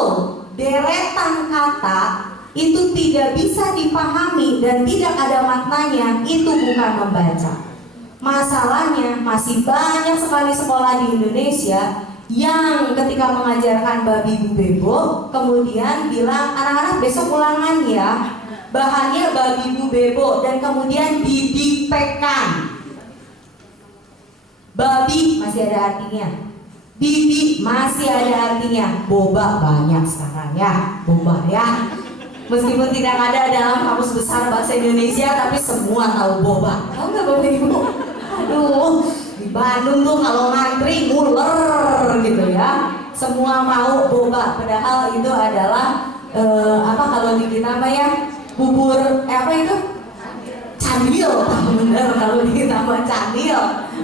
deretan kata itu tidak bisa dipahami dan tidak ada maknanya, itu bukan membaca. Masalahnya masih banyak sekali sekolah di Indonesia yang ketika mengajarkan babi bu bebo kemudian bilang anak-anak besok ulangan ya, bahannya babi bu bebo, dan kemudian didiktekan. Babi masih ada artinya, bibi masih ada artinya, boba banyak sekarang ya, boba ya. Meskipun tidak ada dalam kamus besar bahasa Indonesia, tapi semua tahu boba. Tahu nggak Bapak Ibu? Aduh, di Bandung tuh kalau ngantri muler gitu ya, semua mau boba. Padahal itu adalah apa kalau di kita apa ya, bubur apa itu? Candil, benar kalau di kita mah candil.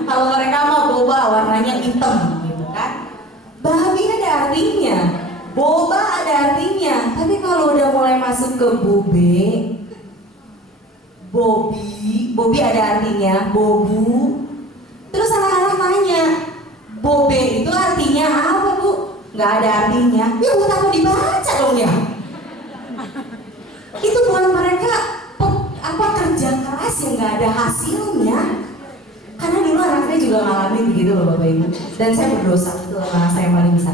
Kalau mereka mau boba warnanya hitam gitu kan. Babi ada artinya, boba ada artinya. Tapi kalau udah mulai masuk ke bube, bobi ada artinya, bobu. Terus anak-anak tanya, bobe itu artinya apa bu? Nggak ada artinya. Ya buat apa dibaca dong ya? Itu buat mereka apa kerja keras yang nggak ada hasilnya. Karena dulu anaknya juga ngalamin begitu loh Bapak Ibu. Dan saya berdosa itu anak saya paling besar.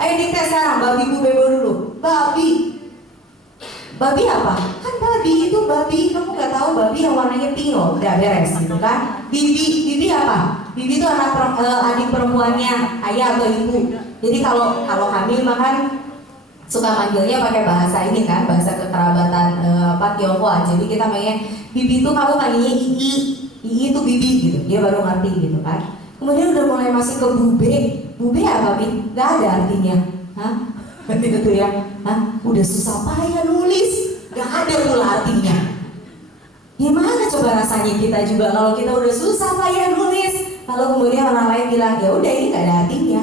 Ayo dikte sekarang, babi bu bebo dulu. Babi apa? Kan babi itu babi, kamu nggak tahu babi yang warnanya pink loh, udah beres gitu kan. Bibi apa? Bibi itu adik perempuannya ayah atau ibu. Jadi kalau hamil makan suka manggilnya pakai bahasa ini kan, bahasa kekerabatan Tionghoa. Jadi kita pengen bibi itu kamu panggilnya Ii itu bibi gitu, dia baru ngerti gitu kan. Kemudian udah mulai masuk ke bube apa Bi? Gak ada artinya, hah? Gitu ya, hah? Udah susah payah nulis, gak ada pula artinya. Gimana coba rasanya kita juga kalau kita udah susah payah nulis, lalu kemudian orang lain bilang ya udah ini gak ada artinya,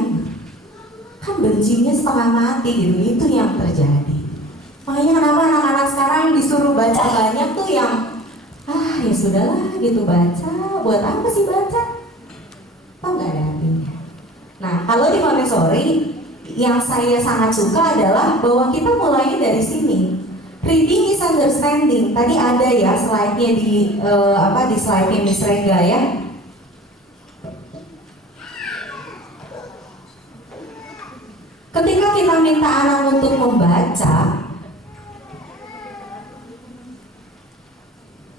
kan bencinya setengah mati gitu, itu yang terjadi. Makanya kenapa anak-anak sekarang disuruh baca banyak tuh yang ya sudahlah gitu, baca buat apa sih baca? Toh nggak ada artinya. Nah kalau di Montessori yang saya sangat suka adalah bahwa kita mulainya dari sini. Reading is understanding. Tadi ada ya slide-nya di di slide-nya Miss Rega ya. Ketika kita minta anak untuk membaca,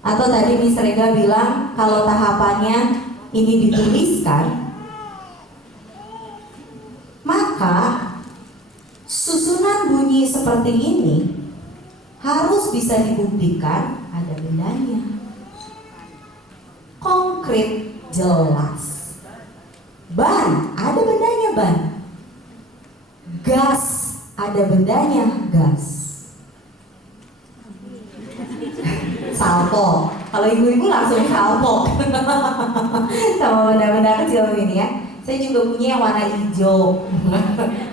atau tadi Miss Rega bilang kalau tahapannya ini dituliskan, maka susunan bunyi seperti ini harus bisa dibuktikan ada bendanya, konkret, jelas. Ban, ada bendanya ban. Gas, ada bendanya gas. Salpo, kalau ibu-ibu langsung salpo sama benda-benda kecil ini ya. Saya juga punya yang warna hijau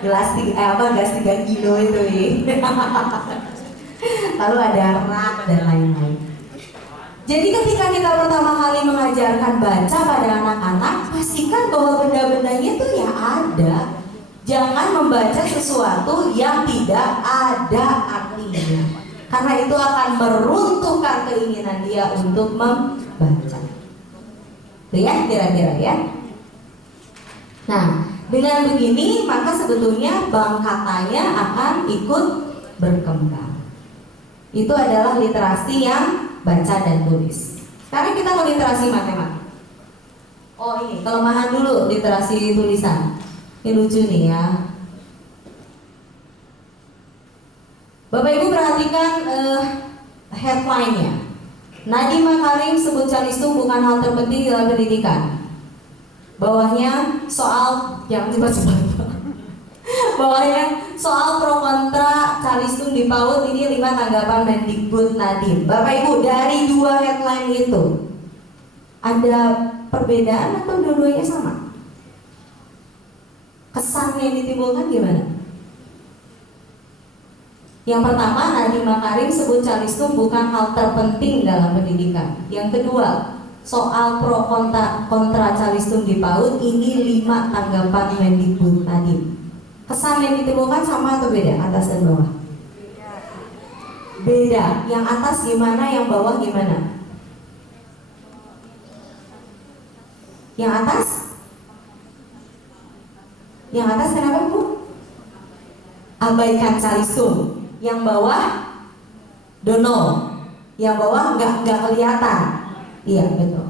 gas 3 kilo itu ya. Lalu ada rak dan lain-lain. Jadi ketika kita pertama kali mengajarkan baca pada anak-anak, pastikan bahwa benda-bendanya itu ya ada. Jangan membaca sesuatu yang tidak ada artinya, karena itu akan meruntuhkan keinginan dia untuk membaca. Itu ya kira-kira ya. Nah, dengan begini maka sebetulnya bank katanya akan ikut berkembang. Itu adalah literasi yang baca dan tulis. Sekarang kita mau literasi matematika. Oh ini kelemahan dulu literasi tulisan. Ini lucu nih ya. Bapak Ibu perhatikan headline-nya. Nadiem Makarim sebut calistung bukan hal terpenting dalam pendidikan. Bawahnya soal yang cepat-cepat. Bawahnya soal pro kontra calistung di PAUD, ini 5 tanggapan Mendikbud Nadiem. Bapak Ibu dari 2 headline itu ada perbedaan atau dua-duanya sama? Kesan yang ditimbulkan gimana? Yang pertama, Nadiem Makarim sebut calistung bukan hal terpenting dalam pendidikan. Yang kedua, soal pro kontra calistung di PAUD, ini 5 tanggapan Mendikbud Nadiem. Kesan yang ditimbulkan sama atau beda? Atas dan bawah? Beda. Yang atas gimana, yang bawah gimana? Yang atas? Yang atas kenapa Bu? Abaikan calistung. Yang bawah dono. Yang bawah nggak kelihatan. Iya betul.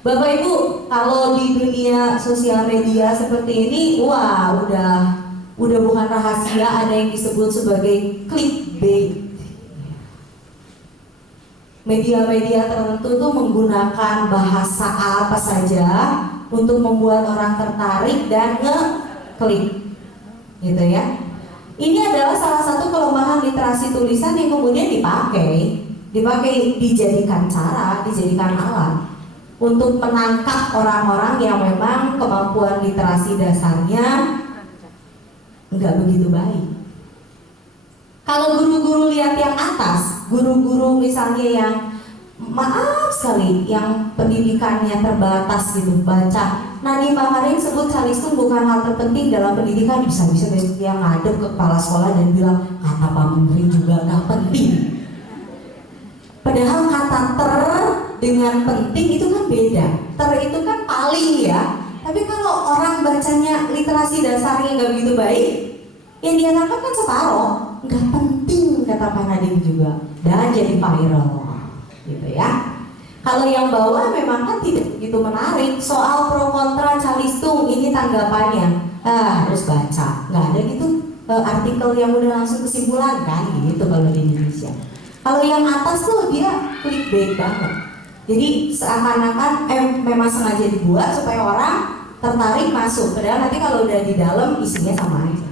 Bapak Ibu, kalau di dunia sosial media seperti ini, wah udah bukan rahasia, ada yang disebut sebagai clickbait. Media-media tertentu tuh menggunakan bahasa apa saja untuk membuat orang tertarik dan ngeklik, gitu ya. Ini adalah salah satu kelemahan literasi tulisan yang kemudian dipakai dijadikan cara, dijadikan alat untuk menangkap orang-orang yang memang kemampuan literasi dasarnya nggak begitu baik. Kalau guru-guru lihat yang atas, guru-guru misalnya yang maaf sekali, yang pendidikannya terbatas gitu, baca Nadiem Makarim sebut calistung bukan hal terpenting dalam pendidikan, bisa-bisa besok dia ngadep ke kepala sekolah dan bilang kata Pak Menteri juga nggak penting. Padahal kata ter dengan penting itu kan beda. Ter itu kan paling ya. Tapi kalau orang bacanya literasi dasarnya nggak begitu baik, yang dia tangkap kan separoh, nggak penting kata Pak Nadiem juga, dan jadi viral, gitu ya. Kalau yang bawah memang kan tidak begitu menarik. Soal pro kontra calistung ini tanggapannya, harus baca, nggak ada gitu artikel yang udah langsung kesimpulan kan, gitu kalau di Indonesia. Kalau yang atas tuh dia clickbait banget. Jadi seakan-akan memang sengaja dibuat supaya orang tertarik masuk. Padahal nanti kalau udah di dalam isinya sama aja.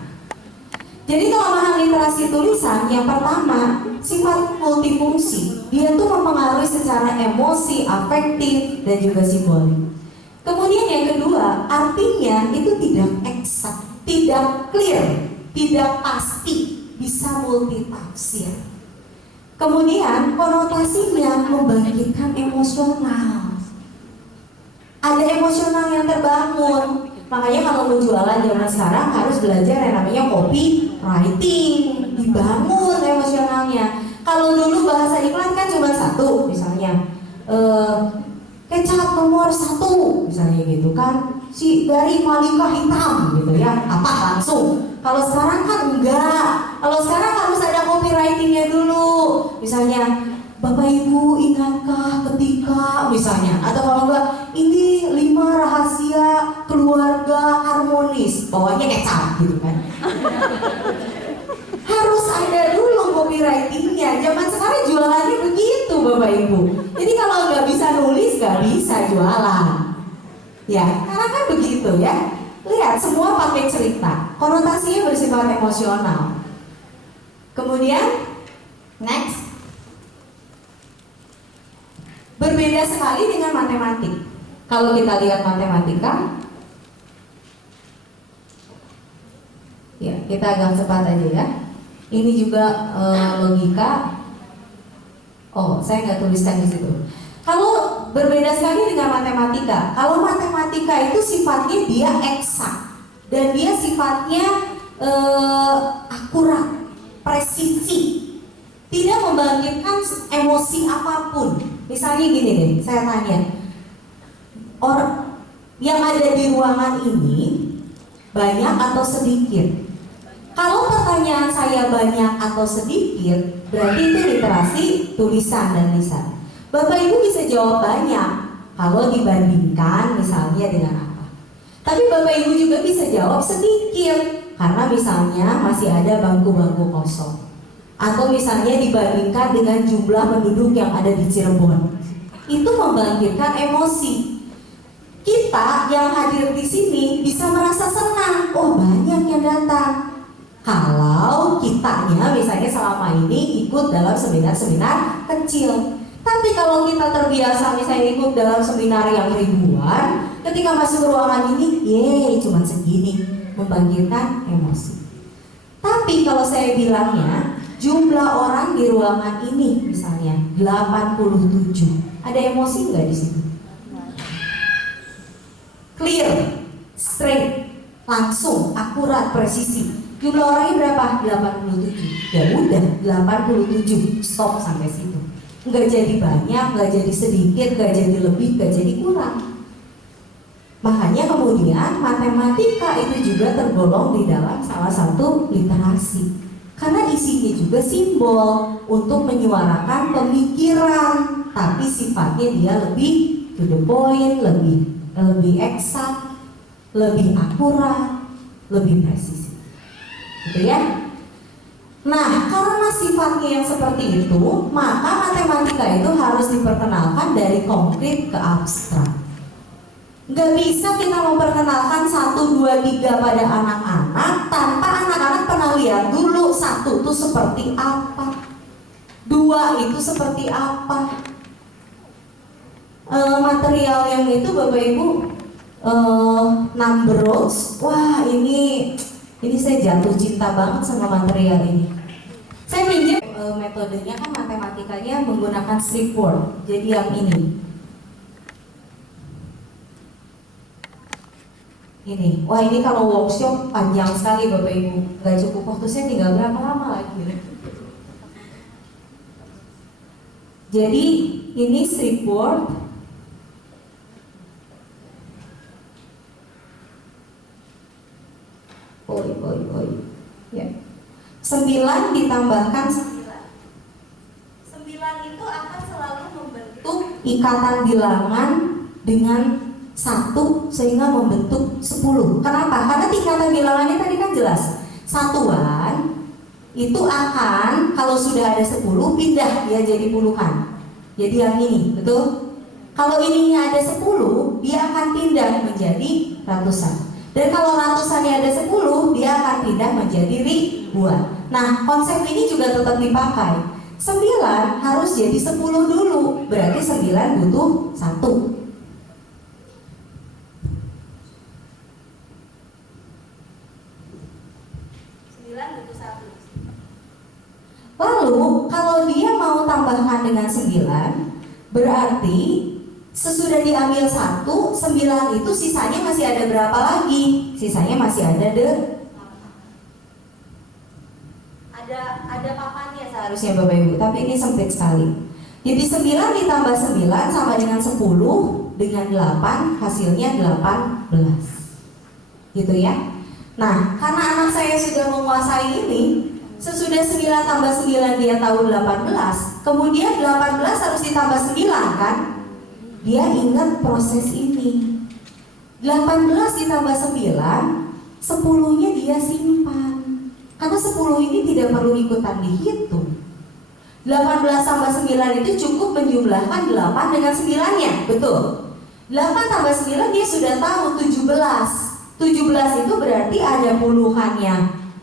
Jadi kelemahan literasi tulisan yang pertama sifat multifungsi. Dia tuh mempengaruhi secara emosi, afektif, dan juga simbolik. Kemudian yang kedua, artinya itu tidak eksak, tidak clear, tidak pasti, bisa multitafsir. Kemudian konotasinya membangkitkan emosional. Ada emosional yang terbangun. Makanya kalau mau jualan zaman sekarang harus belajar yang namanya copywriting, dibangun emosionalnya. Kalau dulu bahasa iklan kan cuma satu, misalnya kecap nomor 1, misalnya gitu kan, si dari Malika hitam gitu ya, apa langsung. Kalau sekarang kan enggak. Kalau sekarang harus ada copywritingnya dulu. Misalnya, Bapak Ibu ingatkah ketika misalnya, atau kalau enggak, ini 5 rahasia keluarga harmonis, bawahnya kecap gitu kan. Harus ada dulu copywritingnya. Zaman sekarang jualannya begitu Bapak Ibu. Jadi kalau nggak bisa nulis nggak bisa jualan. Ya, karena kan begitu ya. Lihat semua pakai cerita, konotasinya bersifat emosional. Kemudian next, berbeda sekali dengan matematik. Kalau kita lihat matematika, ya kita agak cepat aja ya. Ini juga logika. Oh, saya nggak tuliskan di situ. berbeda sekali dengan matematika. Kalau matematika itu sifatnya dia eksak dan dia sifatnya akurat, presisi, tidak membangkitkan emosi apapun. Misalnya gini deh, saya tanya, orang yang ada di ruangan ini banyak atau sedikit? Kalau pertanyaan saya banyak atau sedikit, berarti itu literasi tulisan dan lisan. Bapak Ibu bisa jawab banyak kalau dibandingkan misalnya dengan apa. Tapi Bapak Ibu juga bisa jawab sedikit karena misalnya masih ada bangku-bangku kosong. Atau misalnya dibandingkan dengan jumlah penduduk yang ada di Cirebon. Itu membangkitkan emosi. Kita yang hadir di sini bisa merasa senang. Oh, banyak yang datang. Kalau kitanya misalnya selama ini ikut dalam seminar-seminar kecil. Tapi kalau kita terbiasa misalnya ikut dalam seminar yang ribuan, ketika masuk ruangan ini, yeay, cuma segini, membangkitkan emosi. Tapi kalau saya bilangnya, jumlah orang di ruangan ini misalnya 87, ada emosi nggak di situ? Clear, straight, langsung, akurat, presisi. Jumlah orangnya berapa? 87. Ya udah, 87, stop sampai situ. Nggak jadi banyak, nggak jadi sedikit, nggak jadi lebih, nggak jadi kurang. Makanya kemudian matematika itu juga tergolong di dalam salah satu literasi. Karena isinya juga simbol untuk menyuarakan pemikiran, tapi sifatnya dia lebih to the point, lebih eksak, lebih akurat, lebih presisi. Gitu ya. Nah, karena sifatnya yang seperti itu, maka matematika itu harus diperkenalkan dari konkret ke abstrak. Nggak bisa kita memperkenalkan 1, 2, 3 pada anak-anak tanpa anak-anak pernah lihat dulu 1 itu seperti apa, 2 itu seperti apa. Material yang itu Bapak Ibu, numbers, wah ini saya jatuh cinta banget sama material ini. Saya pinjam metodenya kan matematikanya menggunakan strip board. Jadi yang ini. Wah ini kalau workshop panjang sekali Bapak Ibu. Gak cukup waktu, saya tinggal berapa lama lagi. Jadi ini strip board. Ya. 9 ditambahkan 9 itu akan selalu membentuk ikatan bilangan dengan 1 sehingga membentuk 10. Kenapa? Karena tingkatan bilangannya tadi kan jelas. Satuan itu akan kalau sudah ada 10 pindah dia jadi puluhan. Jadi yang ini, betul? Kalau ininya ada 10, dia akan pindah menjadi ratusan. Dan kalau ratusannya ada 10, dia akan pindah menjadi ribuan. Nah, konsep ini juga tetap dipakai. 9 harus jadi 10 dulu. Berarti 9 butuh 1. Lalu, kalau dia mau tambahkan dengan 9, berarti sesudah diambil 1, 9 itu sisanya masih ada berapa lagi? Sisanya masih ada ada papannya seharusnya Bapak Ibu, tapi ini sempit sekali. Jadi 9 ditambah 9 sama dengan 10 dengan 8 hasilnya 18. Gitu ya. Nah, karena anak saya sudah menguasai ini, sesudah 9 tambah 9 dia tahu 18, kemudian 18 harus ditambah 9 kan? Dia ingat proses ini. 18 ditambah 9, 10-nya dia simpan. Karena 10 ini tidak perlu ikutan dihitung. 18 tambah 9 itu cukup menjumlahkan 8 dengan 9-nya, betul? 8 tambah 9 dia sudah tahu 17. 17 itu berarti ada puluhannya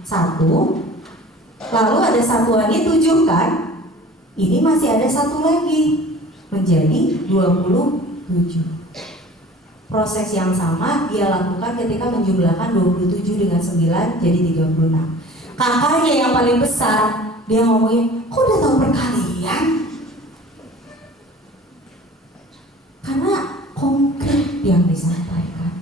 1, lalu ada satuannya 7 kan? Ini masih ada 1 lagi, menjadi 27. Proses yang sama dia lakukan ketika menjumlahkan 27 dengan 9 jadi 36. Kakaknya yang paling besar, dia ngomongnya, kok udah tahu perkalian? yang disampaikan.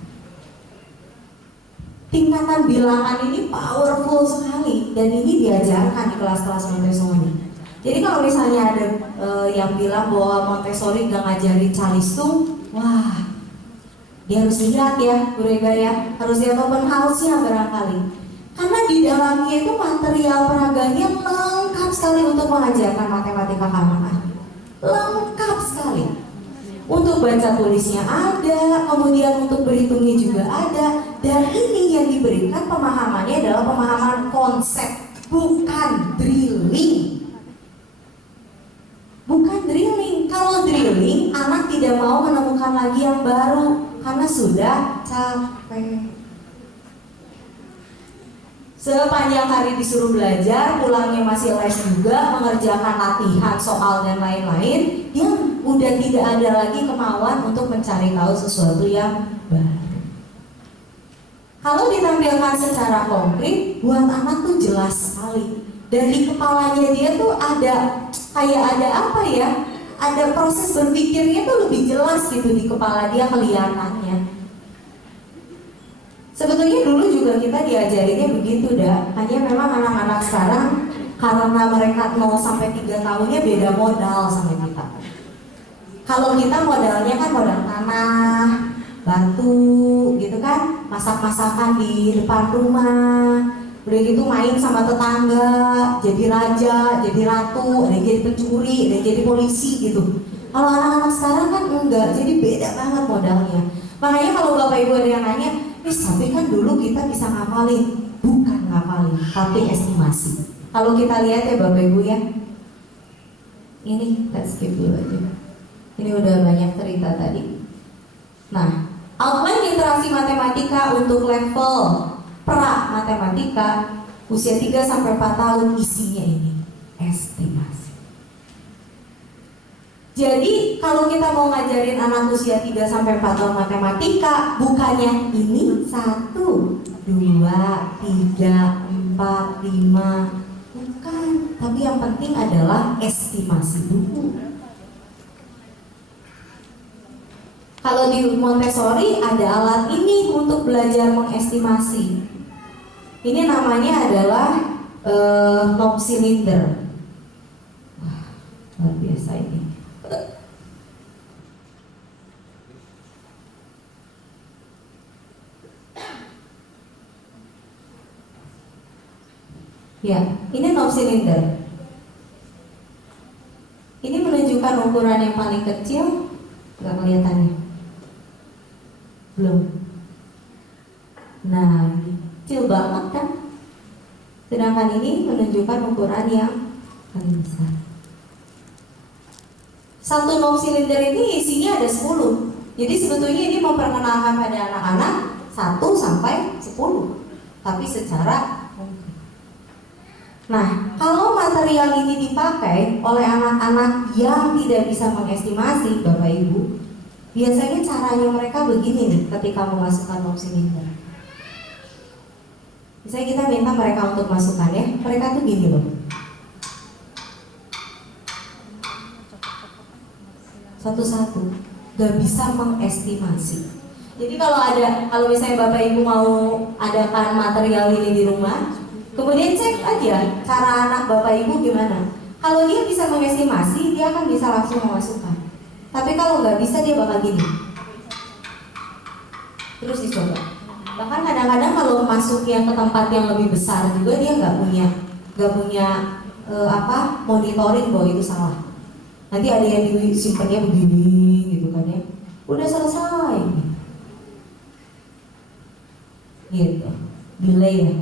Tingkatan bilangan ini powerful sekali dan ini diajarkan di kelas-kelas Montessori. Jadi kalau misalnya ada yang bilang bahwa Montessori gak ngajarin calistung, wah, dia harus lihat ya, Bu Rega ya, harus lihat open house-nya barangkali. Karena di dalamnya itu material peraganya lengkap sekali untuk mengajarkan matematika kanak-kanak. Lengkap sekali. Untuk baca tulisnya ada, kemudian untuk berhitungnya juga ada. Dan ini yang diberikan pemahamannya adalah pemahaman konsep, bukan drilling. Bukan drilling. Kalau drilling, anak tidak mau menemukan lagi yang baru karena sudah capek. Sepanjang hari disuruh belajar, pulangnya masih les juga, mengerjakan latihan, soal dan lain-lain, dia udah tidak ada lagi kemauan untuk mencari tahu sesuatu yang baru. Kalau ditampilkan secara konkret, buat anak tuh jelas sekali. Dan di kepalanya dia tuh ada kayak ada apa ya? Ada proses berpikirnya tuh lebih jelas gitu di kepala dia kelihatannya. Sebetulnya dulu juga kita diajarinnya begitu dah. Hanya memang anak-anak sekarang karena mereka 0 sampai 3 tahunnya beda modal sama kita. Kalau kita modalnya kan modal tanah, batu gitu kan, masak-masakan di depan rumah. Udah gitu main sama tetangga, jadi raja, jadi ratu, ada jadi pencuri, ada jadi polisi gitu. Kalau anak-anak sekarang kan enggak, jadi beda banget modalnya. Makanya kalau Bapak Ibu ada yang nanya, tapi kan dulu kita bisa ngapalin. Bukan ngapalin, tapi estimasi. Kalau kita lihat ya Bapak Ibu ya, ini let's skip dulu aja. Ini udah banyak cerita tadi. Nah, outline literasi matematika untuk level pra matematika usia 3-4 tahun isinya ini estimasi. Jadi kalau kita mau ngajarin anak usia 3-4 tahun matematika, bukannya ini 1, 2, 3, 4, 5, bukan. Tapi yang penting adalah estimasi dulu. Kalau di Montessori ada alat ini untuk belajar mengestimasi. Ini namanya adalah knob cylinder. Wah, luar biasa ini. Ya, ini knob cylinder. Ini menunjukkan ukuran yang paling kecil, nggak kelihatannya. Belum. Nah, kecil banget kan? Sedangkan ini menunjukkan ukuran yang paling besar. Satu knob cylinder ini isinya ada 10. Jadi sebetulnya ini memperkenalkan pada anak-anak 1 sampai 10. Tapi secara konkret. Nah, kalau material ini dipakai oleh anak-anak yang tidak bisa mengestimasi, Bapak Ibu, biasanya caranya mereka begini nih ketika memasukkan knob cylinder. Misalnya kita minta mereka untuk masukkan ya, mereka tuh gini loh. Satu-satu, gak bisa mengestimasi. Jadi kalau misalnya Bapak Ibu mau adakan material ini di rumah, kemudian cek aja cara anak Bapak Ibu gimana. Kalau dia bisa mengestimasi, dia akan bisa langsung memasukkan. Tapi kalau nggak bisa, dia bakal gini. Terus dicoba. Bahkan kadang-kadang kalau masuknya ke tempat yang lebih besar juga dia nggak punya monitoring bahwa itu salah. Nanti ada yang disimpannya begini gitu kan ya. Udah selesai. Gitu. Delay ya.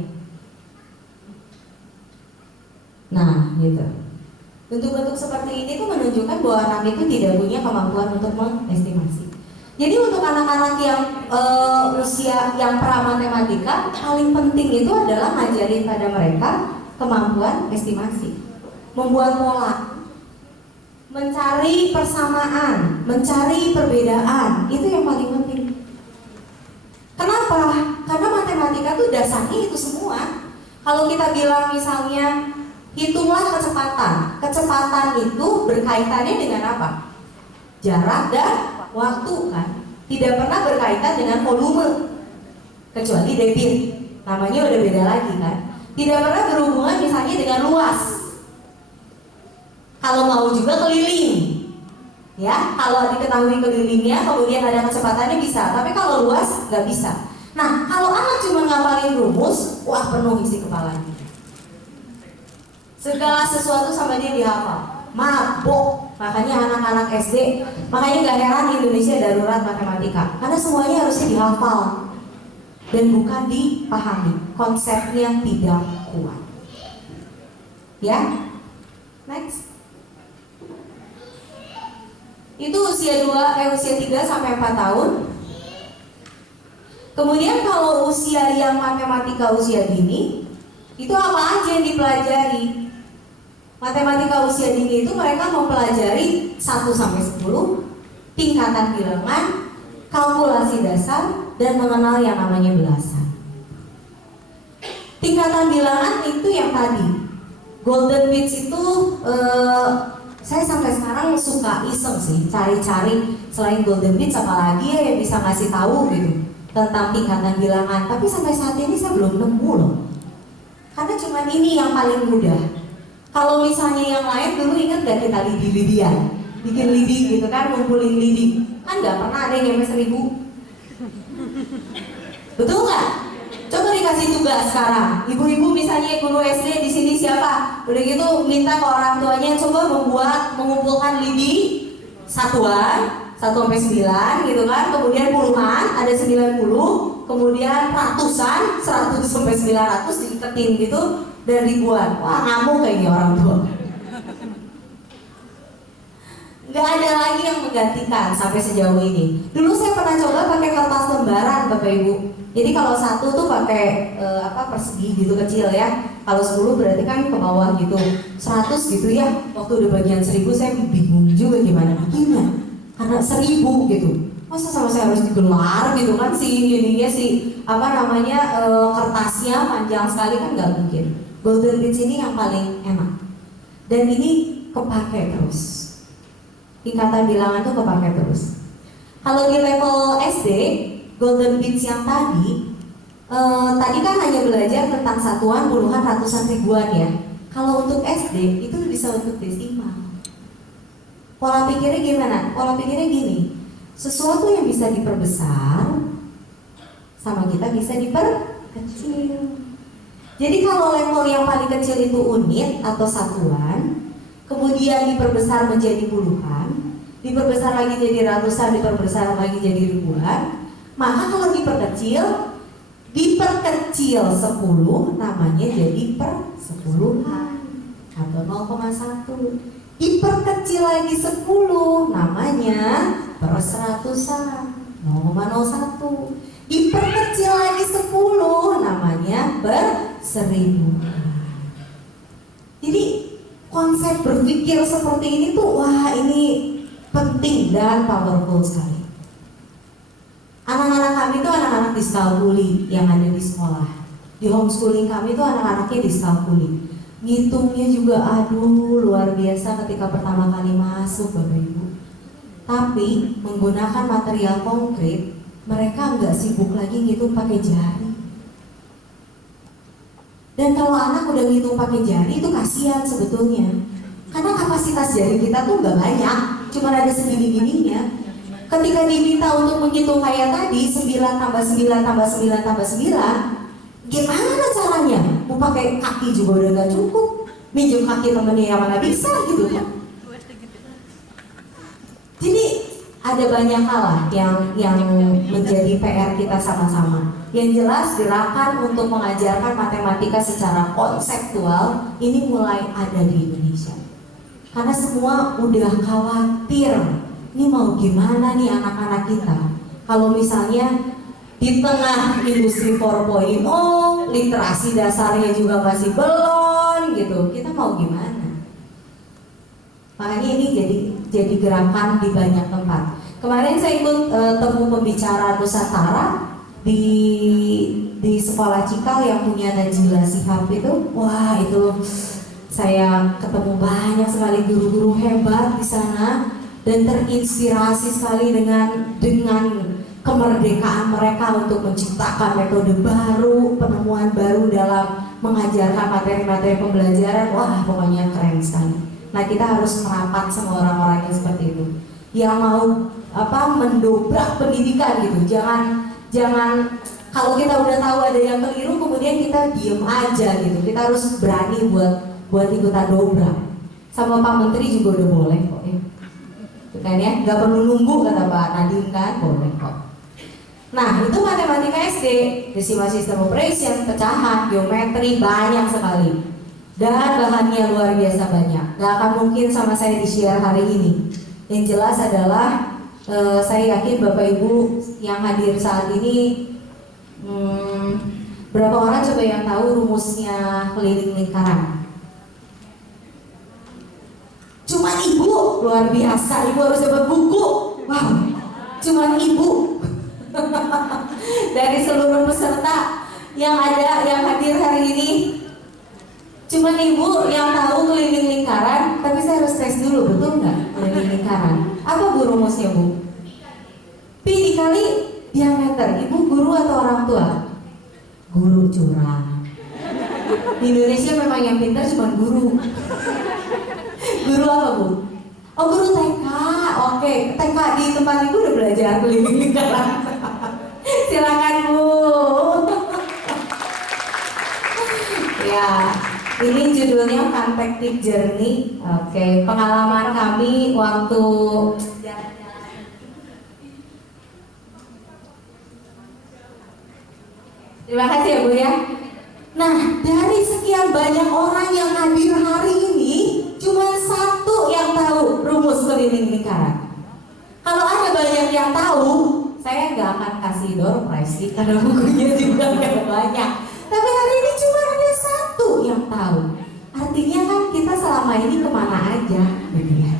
Nah, gitu. Bentuk-bentuk seperti ini tuh menunjukkan bahwa anak itu tidak punya kemampuan untuk mengestimasi. Jadi untuk anak-anak yang usia yang pra-matematika, paling penting itu adalah ngajarin pada mereka kemampuan estimasi, membuat pola, mencari persamaan, mencari perbedaan, itu yang paling penting. Kenapa? Karena matematika tuh dasarnya itu semua. Kalau kita bilang misalnya hitunglah kecepatan. Kecepatan itu berkaitannya dengan apa? Jarak dan waktu kan. tidak pernah berkaitan dengan volume, kecuali debit, namanya udah beda lagi kan. Tidak pernah berhubungan misalnya dengan luas. Kalau mau juga keliling, ya, kalau diketahui kelilingnya, kemudian ada kecepatannya bisa, tapi kalau luas nggak bisa. Nah, kalau anak cuma ngapalin rumus, wah penuh isi kepalanya. Segala sesuatu sama dia dihafal, mabok. Makanya anak-anak SD, makanya nggak heran Indonesia darurat matematika, karena semuanya harusnya dihafal dan bukan dipahami, konsepnya tidak kuat. Ya, next. Itu usia 3 sampai 4 tahun. Kemudian kalau usia yang matematika usia dini, itu apa aja yang dipelajari? Matematika usia dini itu mereka mempelajari 1 sampai 10, tingkatan bilangan, kalkulasi dasar, dan mengenal yang namanya belasan. Tingkatan bilangan itu yang tadi, Golden Bits itu saya sampai sekarang suka iseng sih cari-cari selain Golden Bits apalagi ya yang bisa ngasih tahu gitu tentang tingkatan bilangan. Tapi sampai saat ini saya belum nemu loh. Karena cuma ini yang paling mudah. Kalau misalnya yang lain dulu ingat gak kita lidi-lidian, bikin lidi gitu kan, ngumpulin lidi, kan nggak pernah ada yang nyampe 1000. Betul nggak? Coba dikasih tugas sekarang, ibu-ibu misalnya guru SD di sini siapa? Udah gitu minta ke orang tuanya coba mengumpulkan lidi satuan 1 sampai 9 gitu kan, kemudian puluhan ada 90, kemudian ratusan 100 sampai 900 diiketin gitu dan ribuan. Wah, ngamuk kayaknya orang tua. Nggak ada lagi yang menggantikan sampai sejauh ini. Dulu saya pernah coba pakai kertas lembaran Bapak Ibu. Jadi kalau 1 tuh pakai persegi gitu kecil ya. Kalau 10 berarti kan ke bawah gitu. 100 gitu ya. Waktu udah bagian 1000 saya bingung juga gimana bikinnya. Karena 1000 gitu. Masa sama saya harus digelar gitu kan ininya kertasnya panjang sekali kan nggak mungkin. Golden Bits ini yang paling enak. Dan ini kepake terus. Tingkatan bilangan tuh kepake terus. Kalau di level SD, Golden Bits yang tadi kan hanya belajar tentang satuan, puluhan, ratusan, ribuan ya. Kalau untuk SD itu bisa untuk desimal. Pola pikirnya gimana? Pola pikirnya gini, sesuatu yang bisa diperbesar sama kita bisa diperkecil. Jadi kalau level yang paling kecil itu unit atau satuan, kemudian diperbesar menjadi puluhan, diperbesar lagi jadi ratusan, diperbesar lagi jadi ribuan, maka kalau diperkecil 10 namanya jadi persepuluhan atau 0,1. Diperkecil lagi 10 namanya perseratusan 0,01. Diperkecil lagi 10 namanya berseribuan. Jadi konsep berpikir seperti ini tuh wah ini penting dan powerful sekali. Anak-anak kami itu anak-anak diskalkuli yang ada di sekolah. Di homeschooling kami itu anak-anaknya diskalkuli. Ngitungnya juga aduh luar biasa ketika pertama kali masuk Bapak Ibu. Tapi menggunakan material konkret, mereka nggak sibuk lagi ngitung pakai jari. Dan kalau anak udah ngitung pakai jari itu kasihan sebetulnya. Karena kapasitas jari kita tuh nggak banyak, cuma ada segini-gininya. Ketika diminta untuk menghitung kayak tadi 9 tambah 9 tambah 9 tambah 9, gimana caranya? Mau pakai kaki juga udah gak cukup, minjem kaki temennya yang mana bisa gitu kan. Jadi ada banyak hal lah yang menjadi PR kita sama-sama. Yang jelas gerakan untuk mengajarkan matematika secara konseptual ini mulai ada di Indonesia. Karena semua udah khawatir, ini mau gimana nih anak-anak kita kalau misalnya di tengah industri 4.0, literasi dasarnya juga masih belum gitu, kita mau gimana? Makanya ini jadi gerakan di banyak tempat. Kemarin saya ikut temu pembicara Nusantara di sekolah Cikal yang punya Najila Shihab itu. Wah itu saya ketemu banyak sekali guru-guru hebat di sana. dan terinspirasi sekali dengan kemerdekaan mereka untuk menciptakan metode baru, penemuan baru dalam mengajarkan materi-materi pembelajaran. Wah, pokoknya keren sekali. Nah, kita harus merapat sama orang-orang yang seperti itu, yang mau mendobrak pendidikan gitu. Jangan kalau kita udah tahu ada yang keliru kemudian kita diem aja gitu. Kita harus berani buat ikutan dobrak. Sama Pak Menteri juga udah boleh kok ya. Kan ya, nggak perlu nunggu kata Pak Nadiem kan, boleh kok. Nah, itu matematika SD, decimal system operation, pecahan, geometri, banyak sekali. Dan bahannya luar biasa banyak. Gak akan mungkin sama saya di-share hari ini. Yang jelas adalah saya yakin Bapak Ibu yang hadir saat ini, berapa orang coba yang tahu rumusnya keliling lingkaran? Cuman Ibu, luar biasa, Ibu harus dapat buku. Wow, cuman Ibu. Dari seluruh peserta yang hadir hari ini, cuman Ibu yang tahu keliling lingkaran. Tapi saya harus tes dulu, betul nggak keliling lingkaran? Apa Bu rumusnya Bu? Pi dikali diameter. Ibu guru atau orang tua? Guru curang. Di Indonesia memang yang pintar cuma guru. Guru apa Bu? Oh, guru TK. Oke, TK di tempat Ibu udah belajar keliling lingkaran. Silakan Bu. Ya, ini judulnya Fantastic Journey. Oke, pengalaman kami waktu Terima kasih ya Bu ya. Nah, dari sekian banyak orang yang hadir hari ini, cuma satu yang tahu rumus keliling lingkaran. Kalau ada banyak yang tahu, saya nggak akan kasih door prize karena bukunya juga nggak banyak. Tapi hari ini cuma ada satu yang tahu. Artinya kan kita selama ini kemana aja, gitu ya.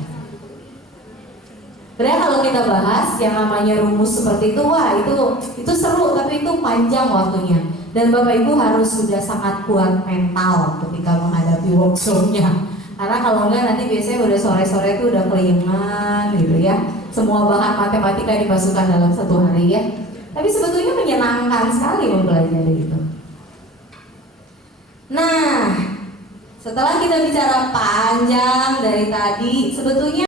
Sebenarnya kalau kita bahas yang namanya rumus seperti itu, wah itu seru, tapi itu panjang waktunya. Dan Bapak Ibu harus sudah sangat kuat mental ketika menghadapi workshopnya. Karena kalau enggak nanti biasanya udah sore-sore itu udah kelingan gitu ya. Semua bahan matematika dimasukkan dalam satu hari ya. Tapi sebetulnya menyenangkan sekali mempelajari itu. Nah, setelah kita bicara panjang dari tadi, sebetulnya